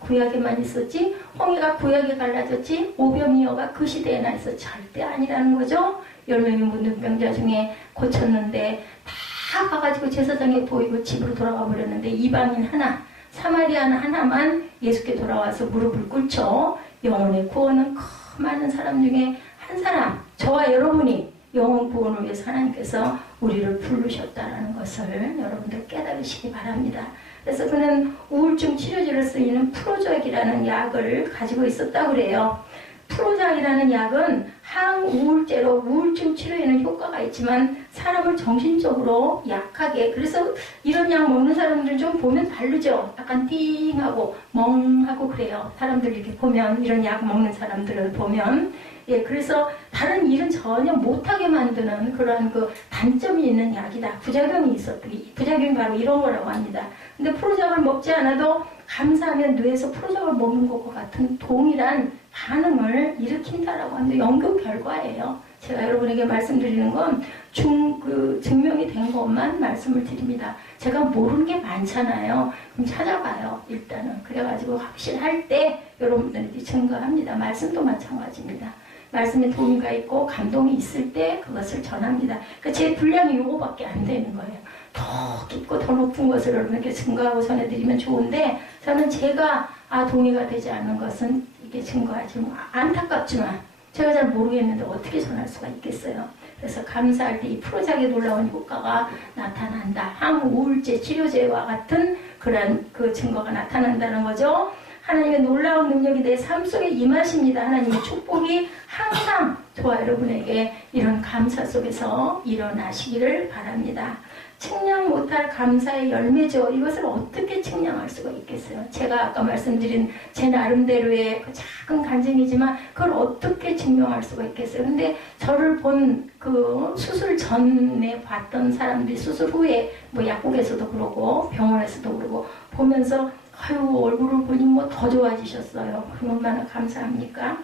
구약에만 있었지? 홍해가 구약에 갈라졌지? 오병이어가 그 시대에나 있어. 절대 아니라는 거죠. 10명의 문둥병자 중에 고쳤는데 다 가가지고 제사장에 보이고 집으로 돌아가 버렸는데 이방인 하나, 사마리아는 하나만 예수께 돌아와서 무릎을 꿇죠. 영혼의 구원은 그 많은 사람 중에 한 사람, 저와 여러분이 영혼 구원을 위해서 하나님께서 우리를 부르셨다는 것을 여러분들 깨달으시기 바랍니다. 그래서 그는 우울증 치료제를 쓰이는 프로적이라는 약을 가지고 있었다고 그래요. 프로작이라는 약은 항우울제로 우울증 치료에는 효과가 있지만 사람을 정신적으로 약하게, 그래서 이런 약 먹는 사람들은 좀 보면 다르죠. 약간 띵하고 멍하고 그래요. 사람들 이렇게 보면, 이런 약 먹는 사람들을 보면. 예, 그래서 다른 일은 전혀 못하게 만드는 그런 그 단점이 있는 약이다. 부작용이 있었더니, 부작용이 바로 이런 거라고 합니다. 근데 프로작을 먹지 않아도 감사하면 뇌에서 프로작을 먹는 것과 같은 동일한 반응을 일으킨다라고 하는데 연구 결과예요. 제가 여러분에게 말씀드리는 건 증명이 된 것만 말씀을 드립니다. 제가 모르는 게 많잖아요. 그럼 찾아봐요, 일단은. 그래가지고 확실할 때 여러분들에게 증거합니다. 말씀도 마찬가지입니다. 말씀에 동의가 있고 감동이 있을 때 그것을 전합니다. 그러니까 제 분량이 요거밖에 안 되는 거예요. 더 깊고 더 높은 것을 여러분에게 증거하고 전해드리면 좋은데, 저는 제가 동의가 되지 않는 것은 이게 증거하지, 안타깝지만 제가 잘 모르겠는데 어떻게 전할 수가 있겠어요. 그래서 감사할 때 이 프로작의 놀라운 효과가 나타난다. 항우울제 치료제와 같은 그런 그 증거가 나타난다는 거죠. 하나님의 놀라운 능력이 내 삶 속에 임하십니다. 하나님의 축복이 항상 저와 여러분에게 이런 감사 속에서 일어나시기를 바랍니다. 측량 못할 감사의 열매죠. 이것을 어떻게 측량할 수가 있겠어요? 제가 아까 말씀드린 제 나름대로의 그 작은 간증이지만 그걸 어떻게 증명할 수가 있겠어요? 근데 저를 본 그 수술 전에 봤던 사람들이 수술 후에 뭐 약국에서도 그러고 병원에서도 그러고 보면서 얼굴을 보니 뭐 더 좋아지셨어요. 그럼 얼마나 감사합니까?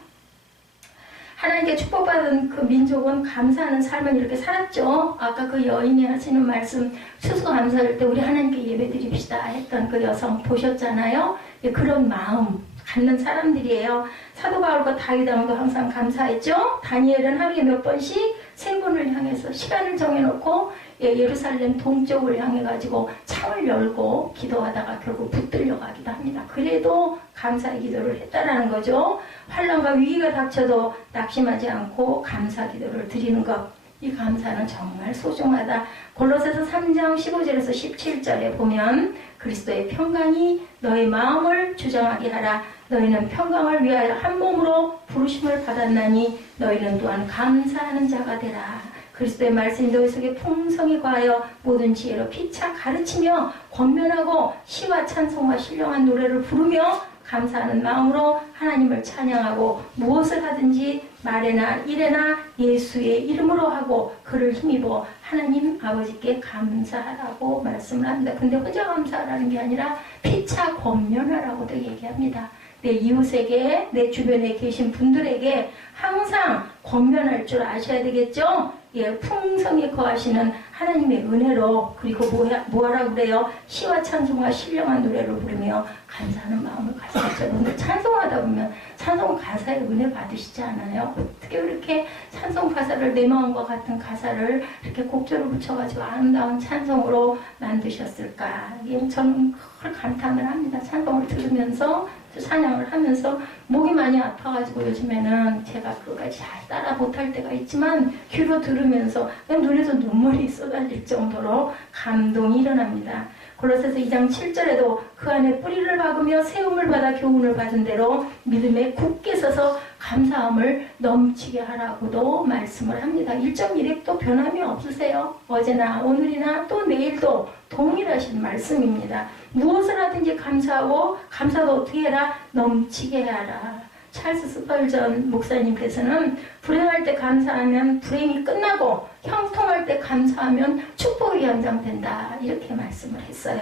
하나님께 축복받은 그 민족은 감사하는 삶을 이렇게 살았죠. 아까 그 여인이 하시는 말씀, 추수감사할 때 우리 하나님께 예배드립시다 했던 그 여성 보셨잖아요. 그런 마음 갖는 사람들이에요. 사도 바울과 다윗 왕도 항상 감사했죠. 다니엘은 하루에 몇 번씩 3번을 향해서 시간을 정해놓고 예루살렘 동쪽을 향해가지고 창을 열고 기도하다가 결국 붙들려 가기도 합니다. 그래도 감사의 기도를 했다라는 거죠. 환난과 위기가 닥쳐도 낙심하지 않고 감사 기도를 드리는 것. 이 감사는 정말 소중하다. 골로새서 3장 15절에서 17절에 보면 그리스도의 평강이 너의 마음을 주장하게 하라. 너희는 평강을 위하여 한 몸으로 부르심을 받았나니 너희는 또한 감사하는 자가 되라. 그리스도의 말씀이 너희 속에 풍성히 과하여 모든 지혜로 피차 가르치며 권면하고 시와 찬송과 신령한 노래를 부르며 감사하는 마음으로 하나님을 찬양하고 무엇을 하든지 말에나 일에나 예수의 이름으로 하고 그를 힘입어 하나님 아버지께 감사하라고 말씀을 합니다. 근데 혼자 감사하라는 게 아니라 피차 권면하라고도 얘기합니다. 내 이웃에게, 내 주변에 계신 분들에게 항상 권면할 줄 아셔야 되겠죠? 예, 풍성히 거하시는 하나님의 은혜로, 그리고 뭐하라고 그래요? 시와 찬송과 신령한 노래를 부르며 감사하는 마음을 가지셨죠. 근데 찬송하다 보면 찬송 가사에 은혜 받으시지 않아요? 어떻게 그렇게 찬송 가사를, 내 마음과 같은 가사를 이렇게 곡조를 붙여가지고 아름다운 찬송으로 만드셨을까? 저는 큰 감탄을 합니다. 찬송을 들으면서, 찬양을 하면서 목이 많이 아파가지고 요즘에는 제가 그거까지 잘 따라 못할 때가 있지만 귀로 들으면서 그냥 눈에서 눈물이 쏟아질 정도로 감동이 일어납니다. 골로새서 2장 7절에도 그 안에 뿌리를 박으며 세움을 받아 교훈을 받은 대로 믿음에 굳게 서서 감사함을 넘치게 하라고도 말씀을 합니다. 1.1핵도 변함이 없으세요. 어제나 오늘이나 또 내일도 동일하신 말씀입니다. 무엇을 하든지 감사하고 감사도 어떻게 해라? 넘치게 하라. 찰스 스펄전 목사님께서는 불행할 때 감사하면 불행이 끝나고 형통할 때 감사하면 축복이 연장된다, 이렇게 말씀을 했어요.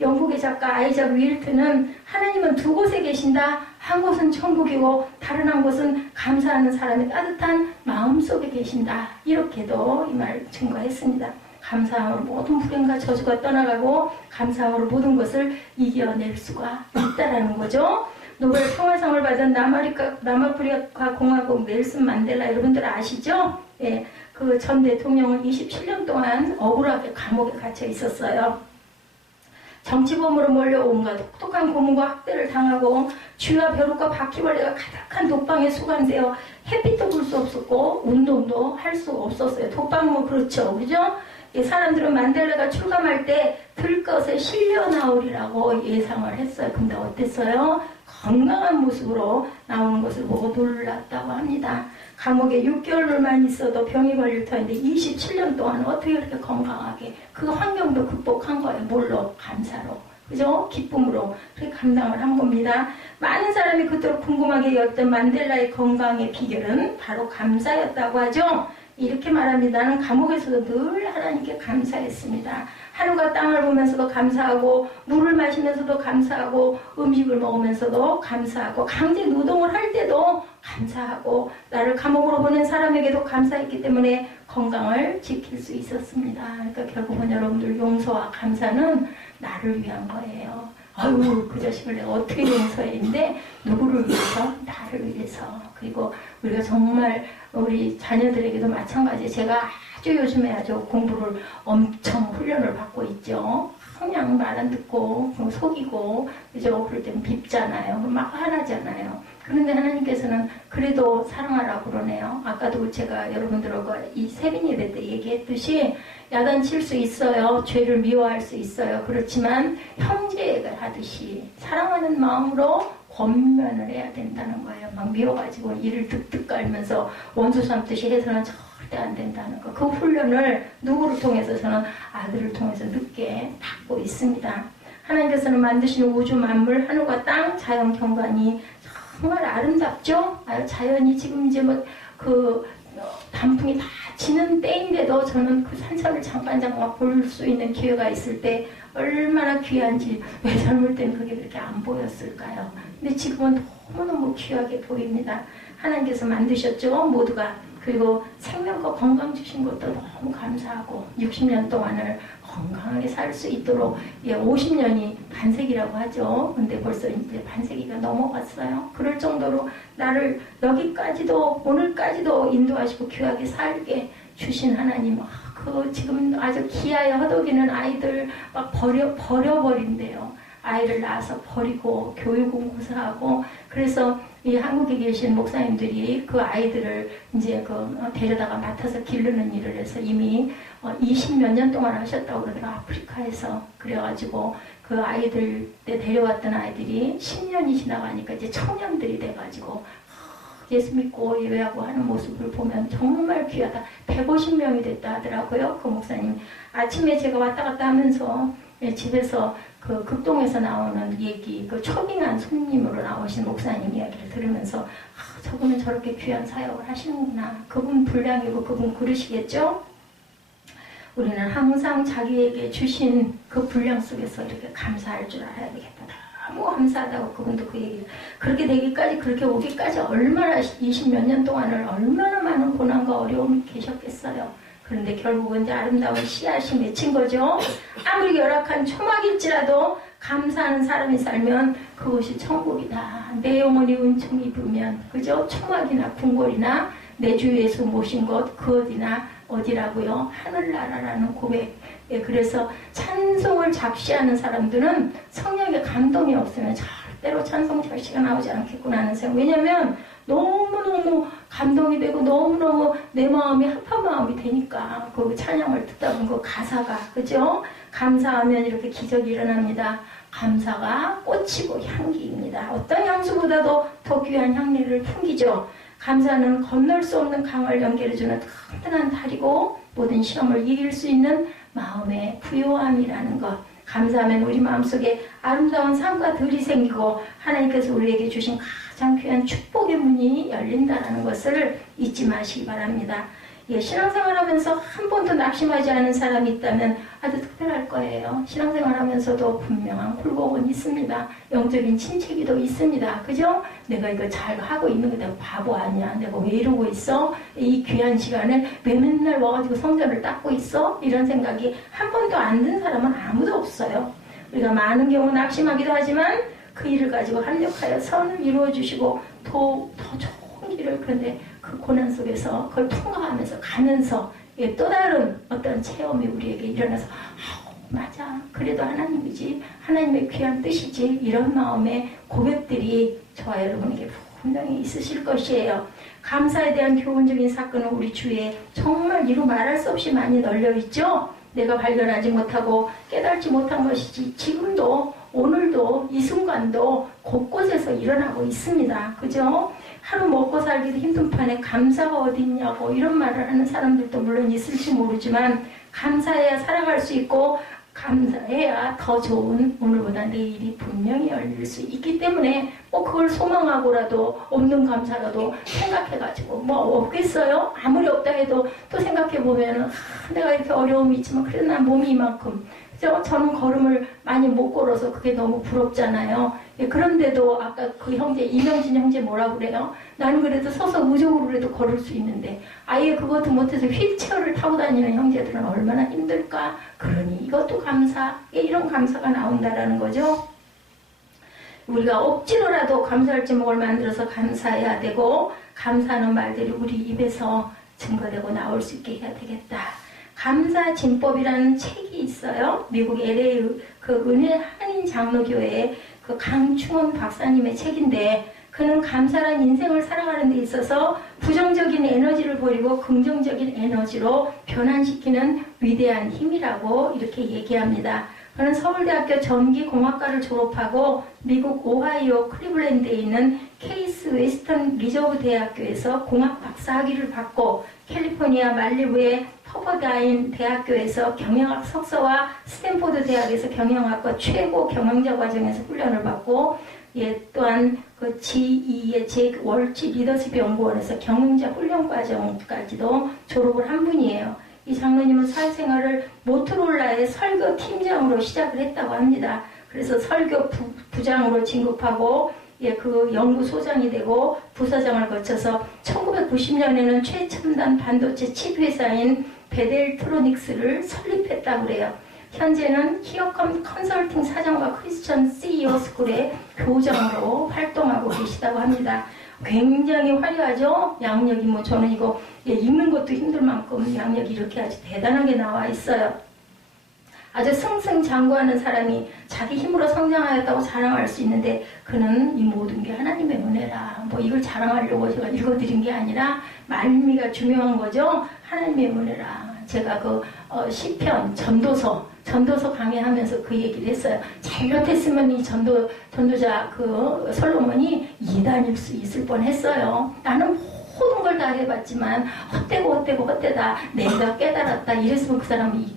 영국의 작가 아이작 윌트는 하나님은 두 곳에 계신다. 한 곳은 천국이고 다른 한 곳은 감사하는 사람의 따뜻한 마음속에 계신다. 이렇게도 이 말 증거했습니다. 감사함으로 모든 불행과 저주가 떠나가고 감사함으로 모든 것을 이겨낼 수가 있다라는 거죠. 노벨 평화상을 받은 남아프리카 공화국 넬슨 만델라, 여러분들 아시죠? 예, 그 전 대통령은 27년 동안 억울하게 감옥에 갇혀 있었어요. 정치범으로 몰려 온갖 혹독한 고문과 학대를 당하고 쥐와 벼룩과 바퀴벌레가 가득한 독방에 수감되어 햇빛도 볼 수 없었고 운동도 할 수 없었어요. 독방은 그렇죠, 그죠? 사람들은 만델라가 출감할 때 들것에 실려 나오리라고 예상을 했어요. 근데 어땠어요? 건강한 모습으로 나오는 것을 보고 놀랐다고 합니다. 감옥에 6개월만 있어도 병이 걸릴 터인데 27년 동안 어떻게 그렇게 건강하게 그 환경도 극복한 거예요. 뭘로? 감사로. 그죠? 기쁨으로 그렇게 감당을 한 겁니다. 많은 사람이 그토록 궁금하게 여겼던 만델라의 건강의 비결은 바로 감사였다고 하죠. 이렇게 말합니다. 나는 감옥에서도 늘 하나님께 감사했습니다. 하늘과 땅을 보면서도 감사하고 물을 마시면서도 감사하고 음식을 먹으면서도 감사하고 강제 노동을 할 때도 감사하고 나를 감옥으로 보낸 사람에게도 감사했기 때문에 건강을 지킬 수 있었습니다. 그러니까 결국은 여러분들 용서와 감사는 나를 위한 거예요. 아유 그 자식을 내가 어떻게 용서했는데 누구를 위해서? 나를 위해서. 그리고 우리가 정말 우리 자녀들에게도 마찬가지. 제가 아주 요즘에 아주 공부를 엄청 훈련을 받고 있죠. 그냥 말 안 듣고 속이고 그죠? 그럴 땐 밉잖아요. 막 화나잖아요. 그런데 하나님께서는 그래도 사랑하라고 그러네요. 아까도 제가 여러분들과 이 세빈 예배 때 얘기했듯이 야단칠 수 있어요. 죄를 미워할 수 있어요. 그렇지만 형제를 하듯이 사랑하는 마음으로 권면을 해야 된다는 거예요. 막 미워가지고 이를 득득 깔면서 원수 삼듯이 해서는 절대 안 된다는 거. 그 훈련을 누구를 통해서 저는 아들을 통해서 늦게 받고 있습니다. 하나님께서는 만드신 우주 만물, 하늘과 땅, 자연 경관이 정말 아름답죠? 자연이 지금 이제 단풍이 다 지는 때인데도 저는 그 산천을 잠깐 볼 수 있는 기회가 있을 때 얼마나 귀한지 왜 젊을 땐 그게 그렇게 안 보였을까요? 근데 지금은 너무너무 귀하게 보입니다. 하나님께서 만드셨죠? 모두가. 그리고 생명과 건강 주신 것도 너무 감사하고 60년 동안을 건강하게 살 수 있도록 50년이 반세기라고 하죠. 근데 벌써 이제 반세기가 넘어갔어요. 그럴 정도로 나를 여기까지도 오늘까지도 인도하시고 귀하게 살게 주신 하나님. 그 지금 아주 기아에 허덕이는 아이들 막 버려버린대요. 아이를 낳아서 버리고 교육은 고사하고 그래서 이 한국에 계신 목사님들이 그 아이들을 이제 데려다가 맡아서 기르는 일을 해서 이미 20몇 년 동안 하셨다고 그러더라고요. 아프리카에서. 그래가지고 그 아이들 때 데려왔던 아이들이 10년이 지나가니까 이제 청년들이 돼가지고 예수 믿고 예배하고 하는 모습을 보면 정말 귀하다. 150명이 됐다 하더라고요. 그 목사님. 아침에 제가 왔다 갔다 하면서 집에서 그 극동에서 나오는 얘기, 그 초빙한 손님으로 나오신 목사님 이야기를 들으면서 저분은 저렇게 귀한 사역을 하시는구나. 그분 분량이고 그분 그러시겠죠? 우리는 항상 자기에게 주신 그 분량 속에서 이렇게 감사할 줄 알아야 되겠다. 너무 감사하다고 그분도 그 얘기를. 그렇게 되기까지, 그렇게 오기까지 얼마나 20몇 년 동안을 얼마나 많은 고난과 어려움이 계셨겠어요. 그런데 결국은 이제 아름다운 씨앗이 맺힌 거죠. 아무리 열악한 초막일지라도 감사하는 사람이 살면 그것이 천국이다. 내 영혼이 은총 입으면, 그죠? 초막이나 궁궐이나 내 주 예수 모신 곳, 그 어디라고요? 하늘나라라는 고백. 그래서 찬송을 작시하는 사람들은 성령의 감동이 없으면 절대로 찬송 작시가 나오지 않겠구나 하는 생각. 왜냐면 너무너무 감동이 되고 너무너무 내 마음이 합한 마음이 되니까 그 찬양을 듣다 보면 그 가사가, 그죠? 감사하면 이렇게 기적이 일어납니다. 감사가 꽃이고 향기입니다. 어떤 향수보다도 더 귀한 향기를 풍기죠. 감사는 건널 수 없는 강을 연결해주는 튼튼한 다리고 모든 시험을 이길 수 있는 마음의 부요함이라는 것. 감사하면 우리 마음속에 아름다운 삶과 들이 생기고 하나님께서 우리에게 주신 가장 귀한 축복의 문이 열린다는 것을 잊지 마시기 바랍니다. 신앙생활하면서 한 번도 낙심하지 않은 사람이 있다면 아주 특별할 거예요. 신앙생활하면서도 분명한 굴곡은 있습니다. 영적인 침체기도 있습니다. 그죠? 내가 이거 잘 하고 있는 거 내가 바보 아니야? 내가 왜 이러고 있어? 이 귀한 시간을 왜 맨날 와가지고 성전을 닦고 있어? 이런 생각이 한 번도 안 든 사람은 아무도 없어요. 우리가 많은 경우 낙심하기도 하지만 그 일을 가지고 합력하여 선을 이루어주시고 더 좋은 길을, 그런데 그 고난 속에서 그걸 통과하면서 가면서 또 다른 어떤 체험이 우리에게 일어나서 맞아, 그래도 하나님이지, 하나님의 귀한 뜻이지, 이런 마음의 고백들이 저와 여러분에게 분명히 있으실 것이에요. 감사에 대한 교훈적인 사건은 우리 주위에 정말 이루 말할 수 없이 많이 널려있죠. 내가 발견하지 못하고 깨달지 못한 것이지 지금도 오늘도 이 순간도 곳곳에서 일어나고 있습니다. 그죠? 하루 먹고 살기도 힘든 판에 감사가 어디 있냐고 이런 말을 하는 사람들도 물론 있을지 모르지만 감사해야 살아갈 수 있고 감사해야 더 좋은 오늘보다 내일이 분명히 열릴 수 있기 때문에 그걸 소망하고라도 없는 감사라도 생각해가지고 없겠어요? 아무리 없다 해도 또 생각해보면 내가 이렇게 어려움이 있지만 그래도 난 몸이 이만큼 그죠? 저는 걸음을 많이 못 걸어서 그게 너무 부럽잖아요. 그런데도 아까 그 형제 이명진 형제 뭐라고 그래요? 나는 그래도 서서 무적으로라도 걸을 수 있는데 아예 그것도 못해서 휠체어를 타고 다니는 형제들은 얼마나 힘들까? 그러니 이것도 감사, 이런 감사가 나온다라는 거죠. 우리가 억지로라도 감사할 제목을 만들어서 감사해야 되고 감사하는 말들이 우리 입에서 증거되고 나올 수 있게 해야 되겠다. 감사진법이라는 책이 있어요. 미국 LA 그 은혜 한인 장로교회 그 강충원 박사님의 책인데 그는 감사란 인생을 살아가는 데 있어서 부정적인 에너지를 버리고 긍정적인 에너지로 변환시키는 위대한 힘이라고 이렇게 얘기합니다. 그는 서울대학교 전기공학과를 졸업하고 미국 오하이오 클리블랜드에 있는 케이스 웨스턴 리저브 대학교에서 공학 박사학위를 받고 캘리포니아 말리부의 퍼버다인 대학교에서 경영학 석사와 스탠포드 대학에서 경영학과 최고 경영자 과정에서 훈련을 받고 또한 그 GE의 월치 리더십 연구원에서 경영자 훈련 과정까지도 졸업을 한 분이에요. 이 장로님은 사회생활을 모토로라의 설교 팀장으로 시작을 했다고 합니다. 그래서 설교 부장으로 진급하고 그 연구소장이 되고 부서장을 거쳐서 1990년에는 최첨단 반도체 칩 회사인 베델트로닉스를 설립했다고 그래요. 현재는 히어컴 컨설팅 사장과 크리스천 CEO 스쿨의 교장으로 활동하고 계시다고 합니다. 굉장히 화려하죠? 양력이 저는 이거 읽는 것도 힘들 만큼 양력이 이렇게 아주 대단하게 나와 있어요. 아주 승승장구하는 사람이 자기 힘으로 성장하였다고 자랑할 수 있는데 그는 이 모든 게 하나님의 은혜라. 이걸 자랑하려고 제가 읽어드린 게 아니라 말미가 중요한 거죠. 하나님의 은혜라. 제가 시편 전도서 강의하면서 그 얘기를 했어요. 잘못했으면 이 전도자 솔로몬이 이단일 수 있을 뻔했어요. 나는 모든 걸 다 해봤지만 헛되다 내가 깨달았다 이랬으면 그 사람이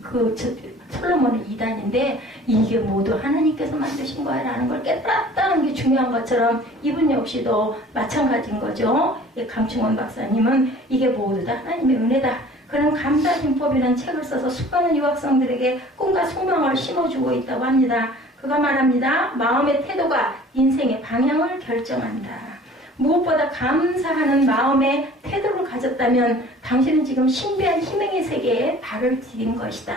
솔로몬은 이단인데 이게 모두 하나님께서 만드신 거야 라는 걸 깨달았다는 게 중요한 것처럼 이분 역시도 마찬가지인 거죠. 강충원 박사님은 이게 모두 다 하나님의 은혜다. 그는 감사진법이라는 책을 써서 수많은 유학생들에게 꿈과 소망을 심어주고 있다고 합니다. 그가 말합니다. 마음의 태도가 인생의 방향을 결정한다. 무엇보다 감사하는 마음의 태도를 가졌다면 당신은 지금 신비한 희망의 세계에 발을 디딘 것이다.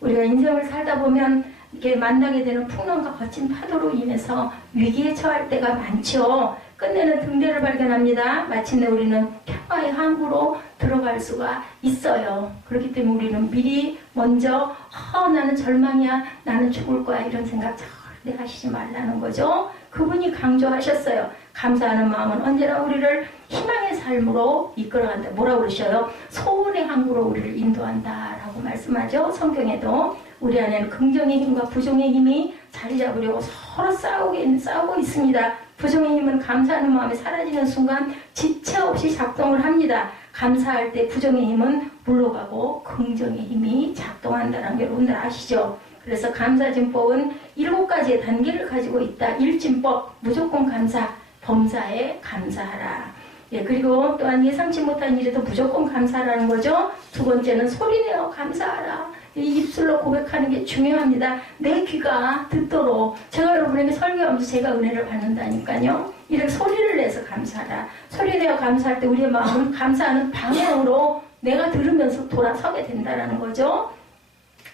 우리가 인생을 살다 보면 이렇게 만나게 되는 풍랑과 거친 파도로 인해서 위기에 처할 때가 많죠. 끝내는 등대를 발견합니다. 마침내 우리는 평화의 항구로 들어갈 수가 있어요. 그렇기 때문에 우리는 미리 먼저 나는 절망이야, 나는 죽을 거야 이런 생각 절대 하시지 말라는 거죠. 그분이 강조하셨어요. 감사하는 마음은 언제나 우리를 희망의 삶으로 이끌어간다. 뭐라고 그러셔요? 소원의 항구로 우리를 인도한다라고 말씀하죠. 성경에도 우리 안에는 긍정의 힘과 부정의 힘이 자리 잡으려고 서로 싸우고 있습니다. 부정의 힘은 감사하는 마음이 사라지는 순간 지체 없이 작동을 합니다. 감사할 때 부정의 힘은 물러가고 긍정의 힘이 작동한다는 걸 여러분들 아시죠? 그래서 감사진법은 7가지의 단계를 가지고 있다. 1진법, 무조건 감사, 범사에 감사하라. 그리고 또한 예상치 못한 일에도 무조건 감사하라는 거죠. 2번째는 소리내어 감사하라. 이 입술로 고백하는 게 중요합니다. 내 귀가 듣도록 제가 여러분에게 설교하면서 제가 은혜를 받는다니까요. 이렇게 소리를 내서 감사하라. 소리내어 감사할 때 우리의 마음은 감사하는 방향으로 내가 들으면서 돌아서게 된다는 거죠.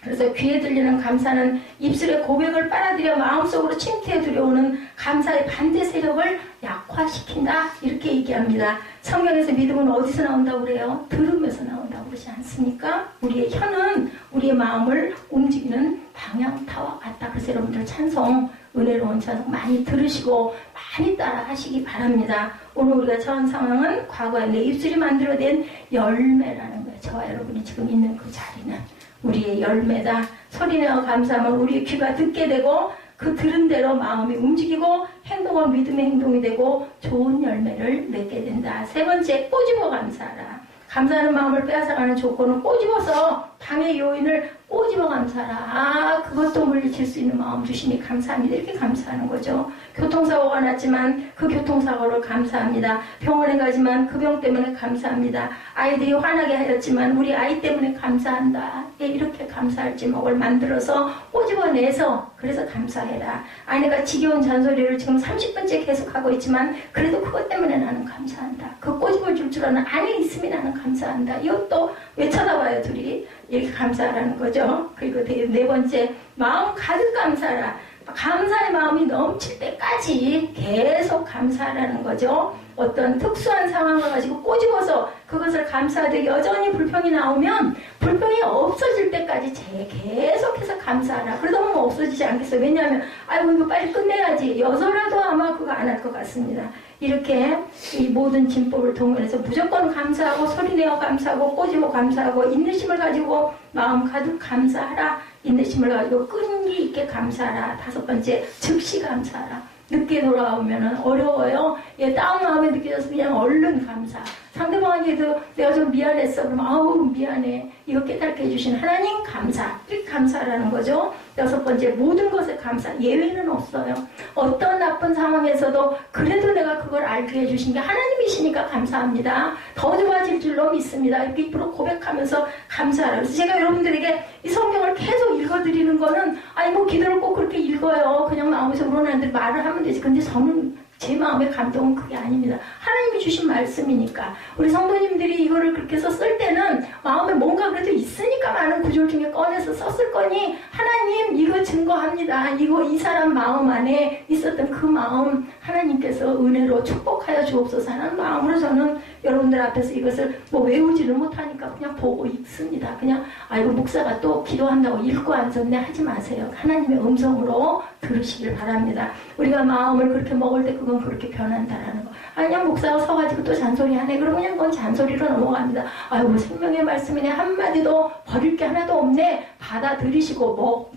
그래서 귀에 들리는 감사는 입술의 고백을 빨아들여 마음속으로 침투해 들여오는 감사의 반대 세력을 약화시킨다. 이렇게 얘기합니다. 성경에서 믿음은 어디서 나온다고 그래요? 들으면서 나온다고 그러지 않습니까? 우리의 혀는 우리의 마음을 움직이는 방향타와 같다. 그래서 여러분들 찬송, 은혜로운 찬송 많이 들으시고 많이 따라 하시기 바랍니다. 오늘 우리가 처한 상황은 과거에 내 입술이 만들어낸 열매라는 거예요. 저와 여러분이 지금 있는 그 자리는 우리의 열매다. 소리내어 감사하면 우리의 귀가 듣게 되고 그 들은 대로 마음이 움직이고 행동은 믿음의 행동이 되고 좋은 열매를 맺게 된다. 세 번째, 꼬집어 감사하라. 감사하는 마음을 빼앗아가는 조건은 꼬집어서 방해 요인을 꼬집어 감사하라. 그것도 물리칠 수 있는 마음 주시니 감사합니다. 이렇게 감사하는 거죠. 교통사고가 났지만 그 교통사고를 감사합니다. 병원에 가지만 그 병 때문에 감사합니다. 아이들이 화나게 하였지만 우리 아이 때문에 감사한다. 이렇게 감사할 제목을 만들어서 꼬집어내서 그래서 감사해라. 아내가 지겨운 잔소리를 지금 30분째 계속하고 있지만 그래도 그것 때문에 나는 감사한다. 그 꼬집어줄 줄 아는 아내 있음이 나는 감사한다. 이것도 왜 쳐다봐요 둘이. 이렇게 감사하라는 거죠. 그리고 네 번째, 마음 가득 감사하라. 감사의 마음이 넘칠 때까지 계속 감사하라는 거죠. 어떤 특수한 상황을 가지고 꼬집어서 그것을 감사하되 여전히 불평이 나오면 불평이 없어질 때까지 계속해서 감사하라. 그러다 보면 없어지지 않겠어요. 왜냐하면 아이고 이거 빨리 끝내야지. 여서라도 아마 그거 안 할 것 같습니다. 이렇게 이 모든 진법을 동원해서 무조건 감사하고 소리내어 감사하고 꼬집어 감사하고 인내심을 가지고 마음 가득 감사하라. 인내심을 가지고 끈기 있게 감사하라. 다섯 번째, 즉시 감사하라. 늦게 돌아오면 어려워요. 다운 마음에 느껴져서 그냥 얼른 감사. 상대방에게도 내가 좀 미안했어. 그러면 아우 미안해. 이거 깨닫게 해주신 하나님 감사. 이렇게 감사하라는 거죠. 여섯 번째, 모든 것에 감사. 예외는 없어요. 어떤 나쁜 상황에서도 그래도 내가 그걸 알게 해주신 게 하나님이시니까 감사합니다. 더 좋아질 줄로 믿습니다. 이렇게 입으로 고백하면서 감사하라. 그래서 제가 여러분들에게 이 성경을 계속 읽어드리는 거는 아니 뭐 기도를 꼭 그렇게 읽어요. 그냥 마음에서 우러나는데 말을 하면 되지. 근데 저는 제 마음의 감동은 그게 아닙니다. 하나님이 주신 말씀이니까. 우리 성도님들이 이거를 그렇게 해서 쓸 때는 마음에 뭔가 그래도 있으니까 많은 구절 중에 꺼내서 썼을 거니 하나님 이거 증거합니다. 이거 이 사람 마음 안에 있었던 그 마음 하나님께서 은혜로 축복하여 주옵소서 하는 마음으로 저는 여러분들 앞에서 이것을 뭐 외우지를 못하니까 그냥 보고 읽습니다. 그냥 아이고 목사가 또 기도한다고 읽고 앉았네 하지 마세요. 하나님의 음성으로 들으시길 바랍니다. 우리가 마음을 그렇게 먹을 때 그건 그렇게 변한다라는 거. 그냥 목사가 서가지고 또 잔소리하네. 그러면 그냥 그건 잔소리로 넘어갑니다. 아이고 생명의 말씀이네. 한마디도 버릴 게 하나도 없네. 받아들이시고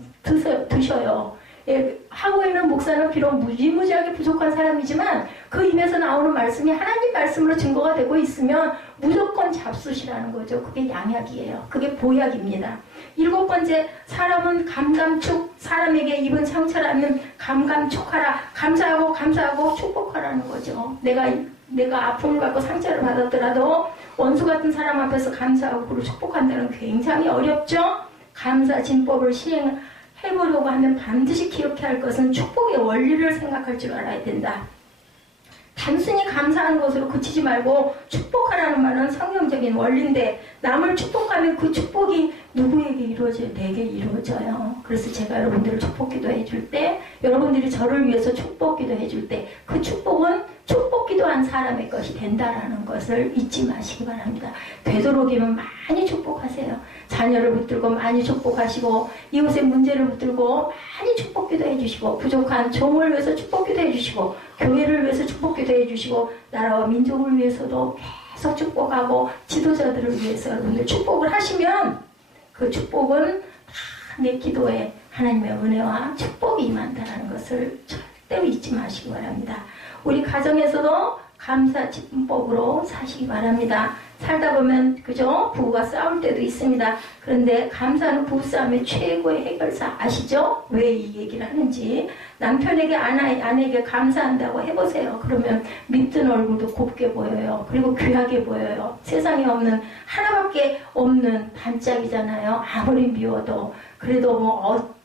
드셔요. 하고 있는 목사는 비록 무지무지하게 부족한 사람이지만 그 입에서 나오는 말씀이 하나님 말씀으로 증거가 되고 있으면 무조건 잡수시라는 거죠. 그게 양약이에요. 그게 보약입니다. 일곱 번째, 사람은 감감축, 사람에게 입은 상처라면 감감축하라. 감사하고 축복하라는 거죠. 내가 아픔을 받고 상처를 받았더라도 원수 같은 사람 앞에서 감사하고 그를 축복한다는 굉장히 어렵죠. 감사 진법을 해보려고 하면 반드시 기억해야 할 것은 축복의 원리를 생각할 줄 알아야 된다. 단순히 감사하는 것으로 그치지 말고 축복하라는 말은 성경적인 원리인데 남을 축복하면 그 축복이 누구에게 이루어져요? 내게 이루어져요. 그래서 제가 여러분들을 축복기도 해줄 때 여러분들이 저를 위해서 축복기도 해줄 때 그 축복은 축복기도한 사람의 것이 된다라는 것을 잊지 마시기 바랍니다. 되도록이면 많이 축복하세요. 자녀를 붙들고 많이 축복하시고 이웃의 문제를 붙들고 많이 축복기도 해주시고 부족한 종을 위해서 축복기도 해주시고 교회를 위해서 축복기도 해주시고 나라와 민족을 위해서도 계속 축복하고 지도자들을 위해서 여러분들 축복을 하시면 그 축복은 다 내 기도에 하나님의 은혜와 축복이 임한다는 것을 절대 잊지 마시기 바랍니다. 우리 가정에서도 감사 진법으로 사시기 바랍니다. 살다 보면 그죠? 부부가 싸울 때도 있습니다. 그런데 감사는 부부싸움의 최고의 해결사 아시죠? 왜 이 얘기를 하는지. 남편에게 아내에게 감사한다고 해보세요. 그러면 믿든 얼굴도 곱게 보여요. 그리고 귀하게 보여요. 세상에 없는 하나밖에 없는 반짝이잖아요. 아무리 미워도. 그래도 뭐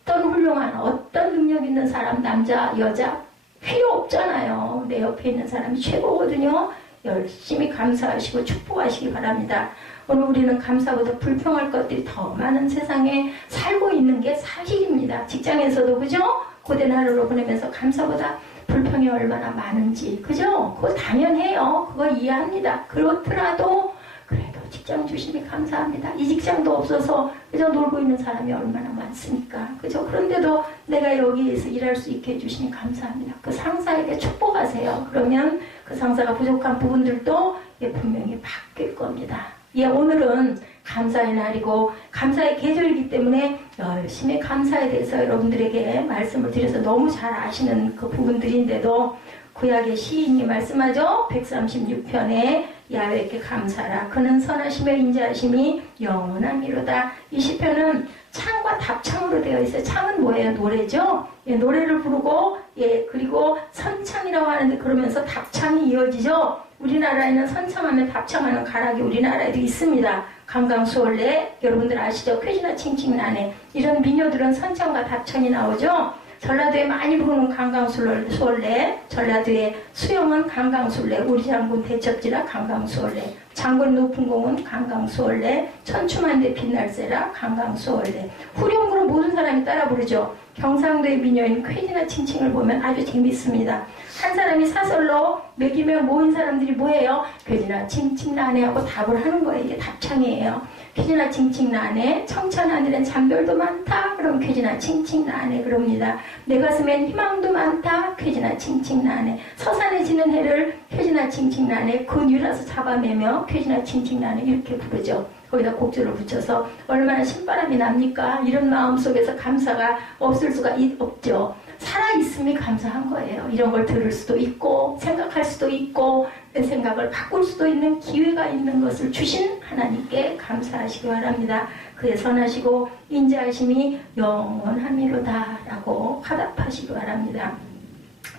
어떤 훌륭한 어떤 능력 있는 사람 남자 여자 필요 없잖아요. 내 옆에 있는 사람이 최고거든요. 열심히 감사하시고 축복하시기 바랍니다. 오늘 우리는 감사보다 불평할 것들이 더 많은 세상에 살고 있는 게 사실입니다. 직장에서도 그죠? 고된 하루를 보내면서 감사보다 불평이 얼마나 많은지 그죠? 그거 당연해요. 그거 이해합니다. 그렇더라도 그래도 직장 주시니 감사합니다. 이 직장도 없어서 그저 놀고 있는 사람이 얼마나 많습니까? 그죠? 그런데도 내가 여기에서 일할 수 있게 해주시니 감사합니다. 그 상사에게 축복하세요. 그러면 그 상사가 부족한 부분들도 분명히 바뀔 겁니다. 오늘은 감사의 날이고 감사의 계절이기 때문에 열심히 감사에 대해서 여러분들에게 말씀을 드려서 너무 잘 아시는 그 부분들인데도 구약의 시인이 말씀하죠. 136편에 야훼께 감사라. 그는 선하시며 인자하심이 영원하미로다. 이 시편은 창과 답창으로 되어 있어요. 창은 뭐예요? 노래죠. 예, 노래를 부르고 그리고 선창이라고 하는데 그러면서 답창이 이어지죠. 우리나라에는 선창하면 답창하는 가락이 우리나라에도 있습니다. 강강수월래 여러분들 아시죠? 쾌지나 칭칭나네 이런 민요들은 선창과 답창이 나오죠. 전라도에 많이 부르는 강강수월래, 전라도의 수영은 강강수월래, 우리 장군 대첩지라 강강수월래, 장군 높은 공은 강강수월래, 천추만대 빛날새라 강강수월래. 후렴구로 모든 사람이 따라 부르죠. 경상도의 민요인 쾌지나 칭칭을 보면 아주 재밌습니다. 한 사람이 사설로 먹이며 모인 사람들이 뭐예요? 쾌지나 칭칭나네 하고 답을 하는 거예요. 이게 답창이에요. 쾌지나 칭칭나네, 청천하늘엔 잠별도 많다. 그럼 쾌지나 칭칭나네 그럽니다. 내 가슴엔 희망도 많다. 쾌지나 칭칭나네. 서산에 지는 해를 쾌지나 칭칭나네. 그 뉴라서 잡아매며 쾌지나 칭칭나네 이렇게 부르죠. 거기다 곡조를 붙여서 얼마나 신바람이 납니까? 이런 마음속에서 감사가 없을 수가 없죠. 살아있음이 감사한 거예요. 이런 걸 들을 수도 있고 생각할 수도 있고 내 생각을 바꿀 수도 있는 기회가 있는 것을 주신 하나님께 감사하시기 바랍니다. 그의 선하시고 인자하심이 영원하미로다 라고 화답하시기 바랍니다.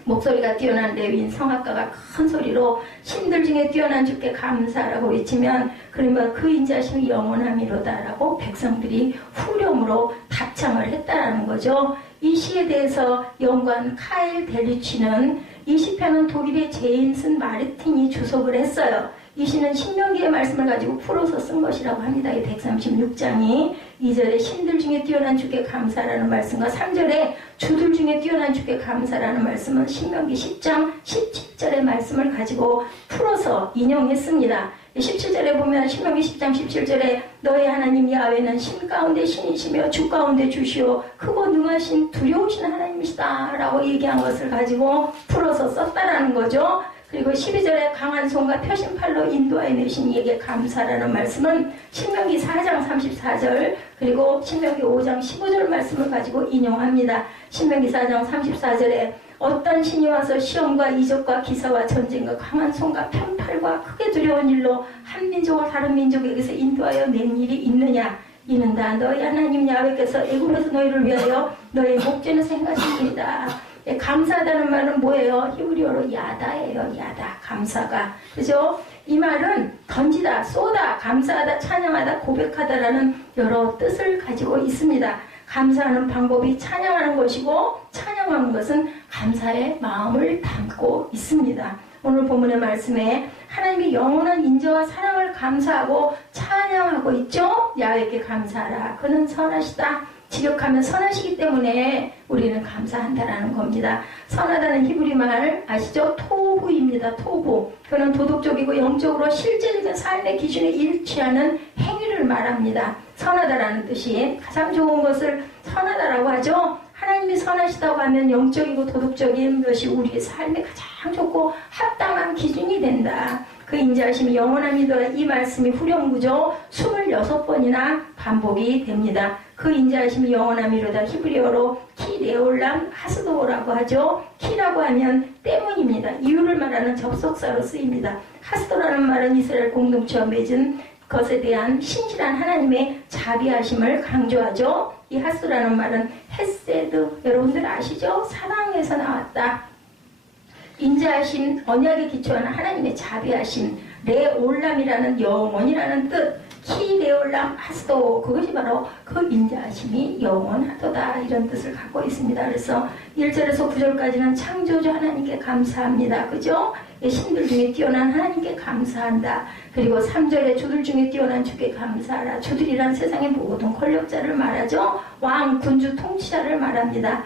목소리가 뛰어난 레위인 성악가가 큰 소리로 신들 중에 뛰어난 주께 감사라고 외치면 그러면 그 인자하심이 영원하미로다 라고 백성들이 후렴으로 답창을 했다라는 거죠. 이 시에 대해서 연구한 카일 델리치는 이 시편은 독일의 제임슨 마르틴이 주석을 했어요. 이 시는 신명기의 말씀을 가지고 풀어서 쓴 것이라고 합니다. 이 136장이 2절에 신들 중에 뛰어난 주께 감사라는 말씀과 3절에 주들 중에 뛰어난 주께 감사라는 말씀은 신명기 10장 17절의 말씀을 가지고 풀어서 인용했습니다. 17절에 보면 신명기 10장 17절에 너의 하나님 야훼는 신 가운데 신이시며 주 가운데 주시오 크고 능하신 두려우신 하나님이시다 라고 얘기한 것을 가지고 풀어서 썼다라는 거죠. 그리고 12절에 강한 손과 표심팔로 인도하여 내신 이에게 감사라는 말씀은 신명기 4장 34절 그리고 신명기 5장 15절 말씀을 가지고 인용합니다. 신명기 4장 34절에 어떤 신이 와서 시험과 이적과 기사와 전쟁과 강한 손과 편팔과 크게 두려운 일로 한 민족을 다른 민족에게서 인도하여 낸 일이 있느냐. 이는 다 너희 하나님 야훼께서 애굽에서 너희를 위하여 너희 목전에 생각하신 일이다. 감사하다는 말은 뭐예요? 히브리어로 야다예요. 야다. 감사가. 그죠? 이 말은 던지다, 쏘다, 감사하다, 찬양하다, 고백하다라는 여러 뜻을 가지고 있습니다. 감사하는 방법이 찬양하는 것이고 찬양하는 것은 감사의 마음을 담고 있습니다. 오늘 본문의 말씀에 하나님의 영원한 인자와 사랑을 감사하고 찬양하고 있죠? 야훼께 감사하라. 그는 선하시다. 지력하면 선하시기 때문에 우리는 감사한다라는 겁니다. 선하다는 히브리 말 아시죠? 토부입니다. 토부. 그는 도덕적이고 영적으로 실제적인 삶의 기준에 일치하는 행위를 말합니다. 선하다라는 뜻이 가장 좋은 것을 선하다라고 하죠. 하나님이 선하시다고 하면 영적이고 도덕적인 것이 우리의 삶에 가장 좋고 합당한 기준이 된다. 그 인자하심이 영원합니다. 이 말씀이 후렴구죠. 26번이나 반복이 됩니다. 그 인자하심이 영원함이로다. 히브리어로 키레올람 하스도라고 하죠. 키라고 하면 때문입니다. 이유를 말하는 접속사로 쓰입니다. 하스도라는 말은 이스라엘 공동체와 맺은 것에 대한 신실한 하나님의 자비하심을 강조하죠. 이 하스도라는 말은 헤세드, 여러분들 아시죠? 사랑에서 나왔다. 인자하심, 언약에 기초한 하나님의 자비하심, 레올람이라는 영원이라는 뜻, 키레올람 하스도, 그것이 바로 그 인자하심이 영원하도다 이런 뜻을 갖고 있습니다. 그래서 1절에서 9절까지는 창조주 하나님께 감사합니다. 그죠? 신들 중에 뛰어난 하나님께 감사한다. 그리고 3절에 주들 중에 뛰어난 주께 감사하라. 주들이란 세상의 모든 권력자를 말하죠. 왕, 군주, 통치자를 말합니다.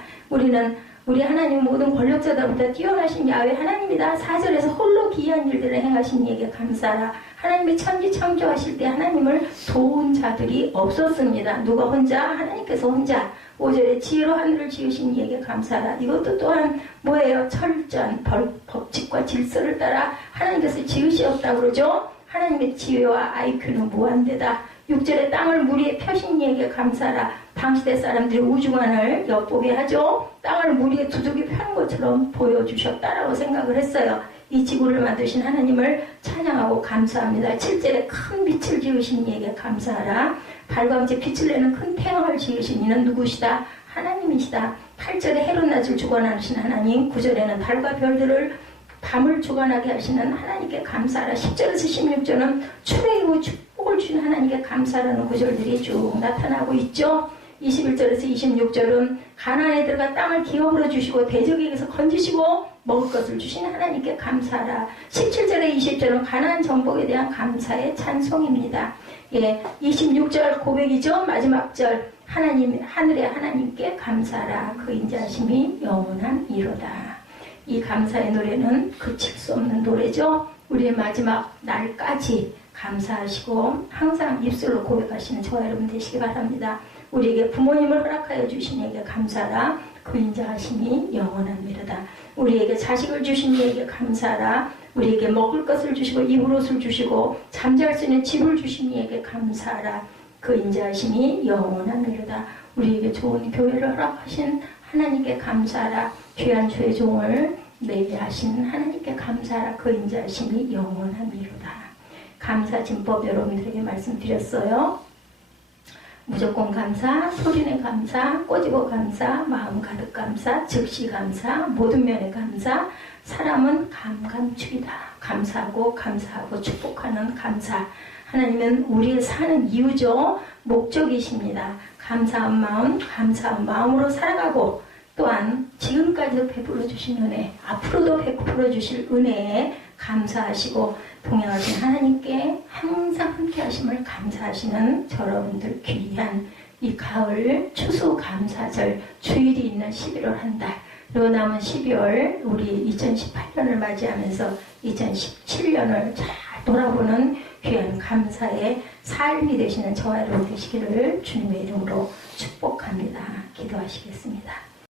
우리 하나님 모든 권력자들보다 뛰어나신 야훼 하나님이다. 4절에서 홀로 기이한 일들을 행하신 이에게 감사하라. 하나님이 천지 창조하실 때 하나님을 도운 자들이 없었습니다. 누가 혼자? 하나님께서 혼자. 5절에 지혜로 하늘을 지으신 이에게 감사하라. 이것도 또한 뭐예요? 철저한 법칙과 질서를 따라 하나님께서 지으셨다고 그러죠. 하나님의 지혜와 IQ는 무한대다. 6절에 땅을 무리에 펴신 이에게 감사하라. 당시대 사람들이 우주관을 엿보게 하죠. 땅을 무리에 두둑이 펴는 것처럼 보여주셨다라고 생각을 했어요. 이 지구를 만드신 하나님을 찬양하고 감사합니다. 7절에 큰 빛을 지으신 이에게 감사하라. 발과 함께 빛을 내는 큰 태양을 지으신 이는 누구시다? 하나님이시다. 8절에 해로 낮을 주관하신 하나님, 9절에는 달과 별들을 밤을 주관하게 하시는 하나님께 감사하라. 10절에서 16절은 출애굽 축복을 주신 하나님께 감사하라는 구절들이 쭉 나타나고 있죠. 21절에서 26절은 가나안에 들어가 땅을 기업으로 주시고 대적에게서 건지시고 먹을 것을 주신 하나님께 감사하라. 17절에 20절은 가나안 정복에 대한 감사의 찬송입니다. 26절 고백이죠. 마지막 절 하나님, 하늘의 하나님께 감사하라. 그 인자하심이 영원한 이로다. 이 감사의 노래는 그칠 수 없는 노래죠. 우리의 마지막 날까지 감사하시고 항상 입술로 고백하시는 저와 여러분 되시기 바랍니다. 우리에게 부모님을 허락하여 주신 이에게 감사하라. 그 인자하심이 영원한 미로다. 우리에게 자식을 주신 이에게 감사하라. 우리에게 먹을 것을 주시고 입을 옷을 주시고 잠잘 수 있는 집을 주신 이에게 감사하라. 그 인자하심이 영원한 미로다. 우리에게 좋은 교회를 허락하신 하나님께 감사하라. 귀한 주의 종을 매개하신 하나님께 감사하라. 그 인자하심이 영원한 미로다. 감사 진법 여러분들에게 말씀드렸어요. 무조건 감사, 소리내 감사, 꼬집어 감사, 마음 가득 감사, 즉시 감사, 모든 면의 감사. 사람은 감감축이다. 감사하고 감사하고 축복하는 감사. 하나님은 우리의 사는 이유죠. 목적이십니다. 감사한 마음, 감사한 마음으로 살아가고 또한 지금까지도 베풀어 주신 은혜, 앞으로도 베풀어 주실 은혜에 감사하시고 동행하신 하나님께 항상 함께 하심을 감사하시는 여러분들 귀한 이 가을 추수감사절 주일이 있는 11월 한 달, 그리고 남은 12월 우리 2018년을 맞이하면서 2017년을 잘 돌아보는 귀한 감사의 삶이 되시는 저와 여러분 되시기를 주님의 이름으로 축복합니다. 기도하시겠습니다.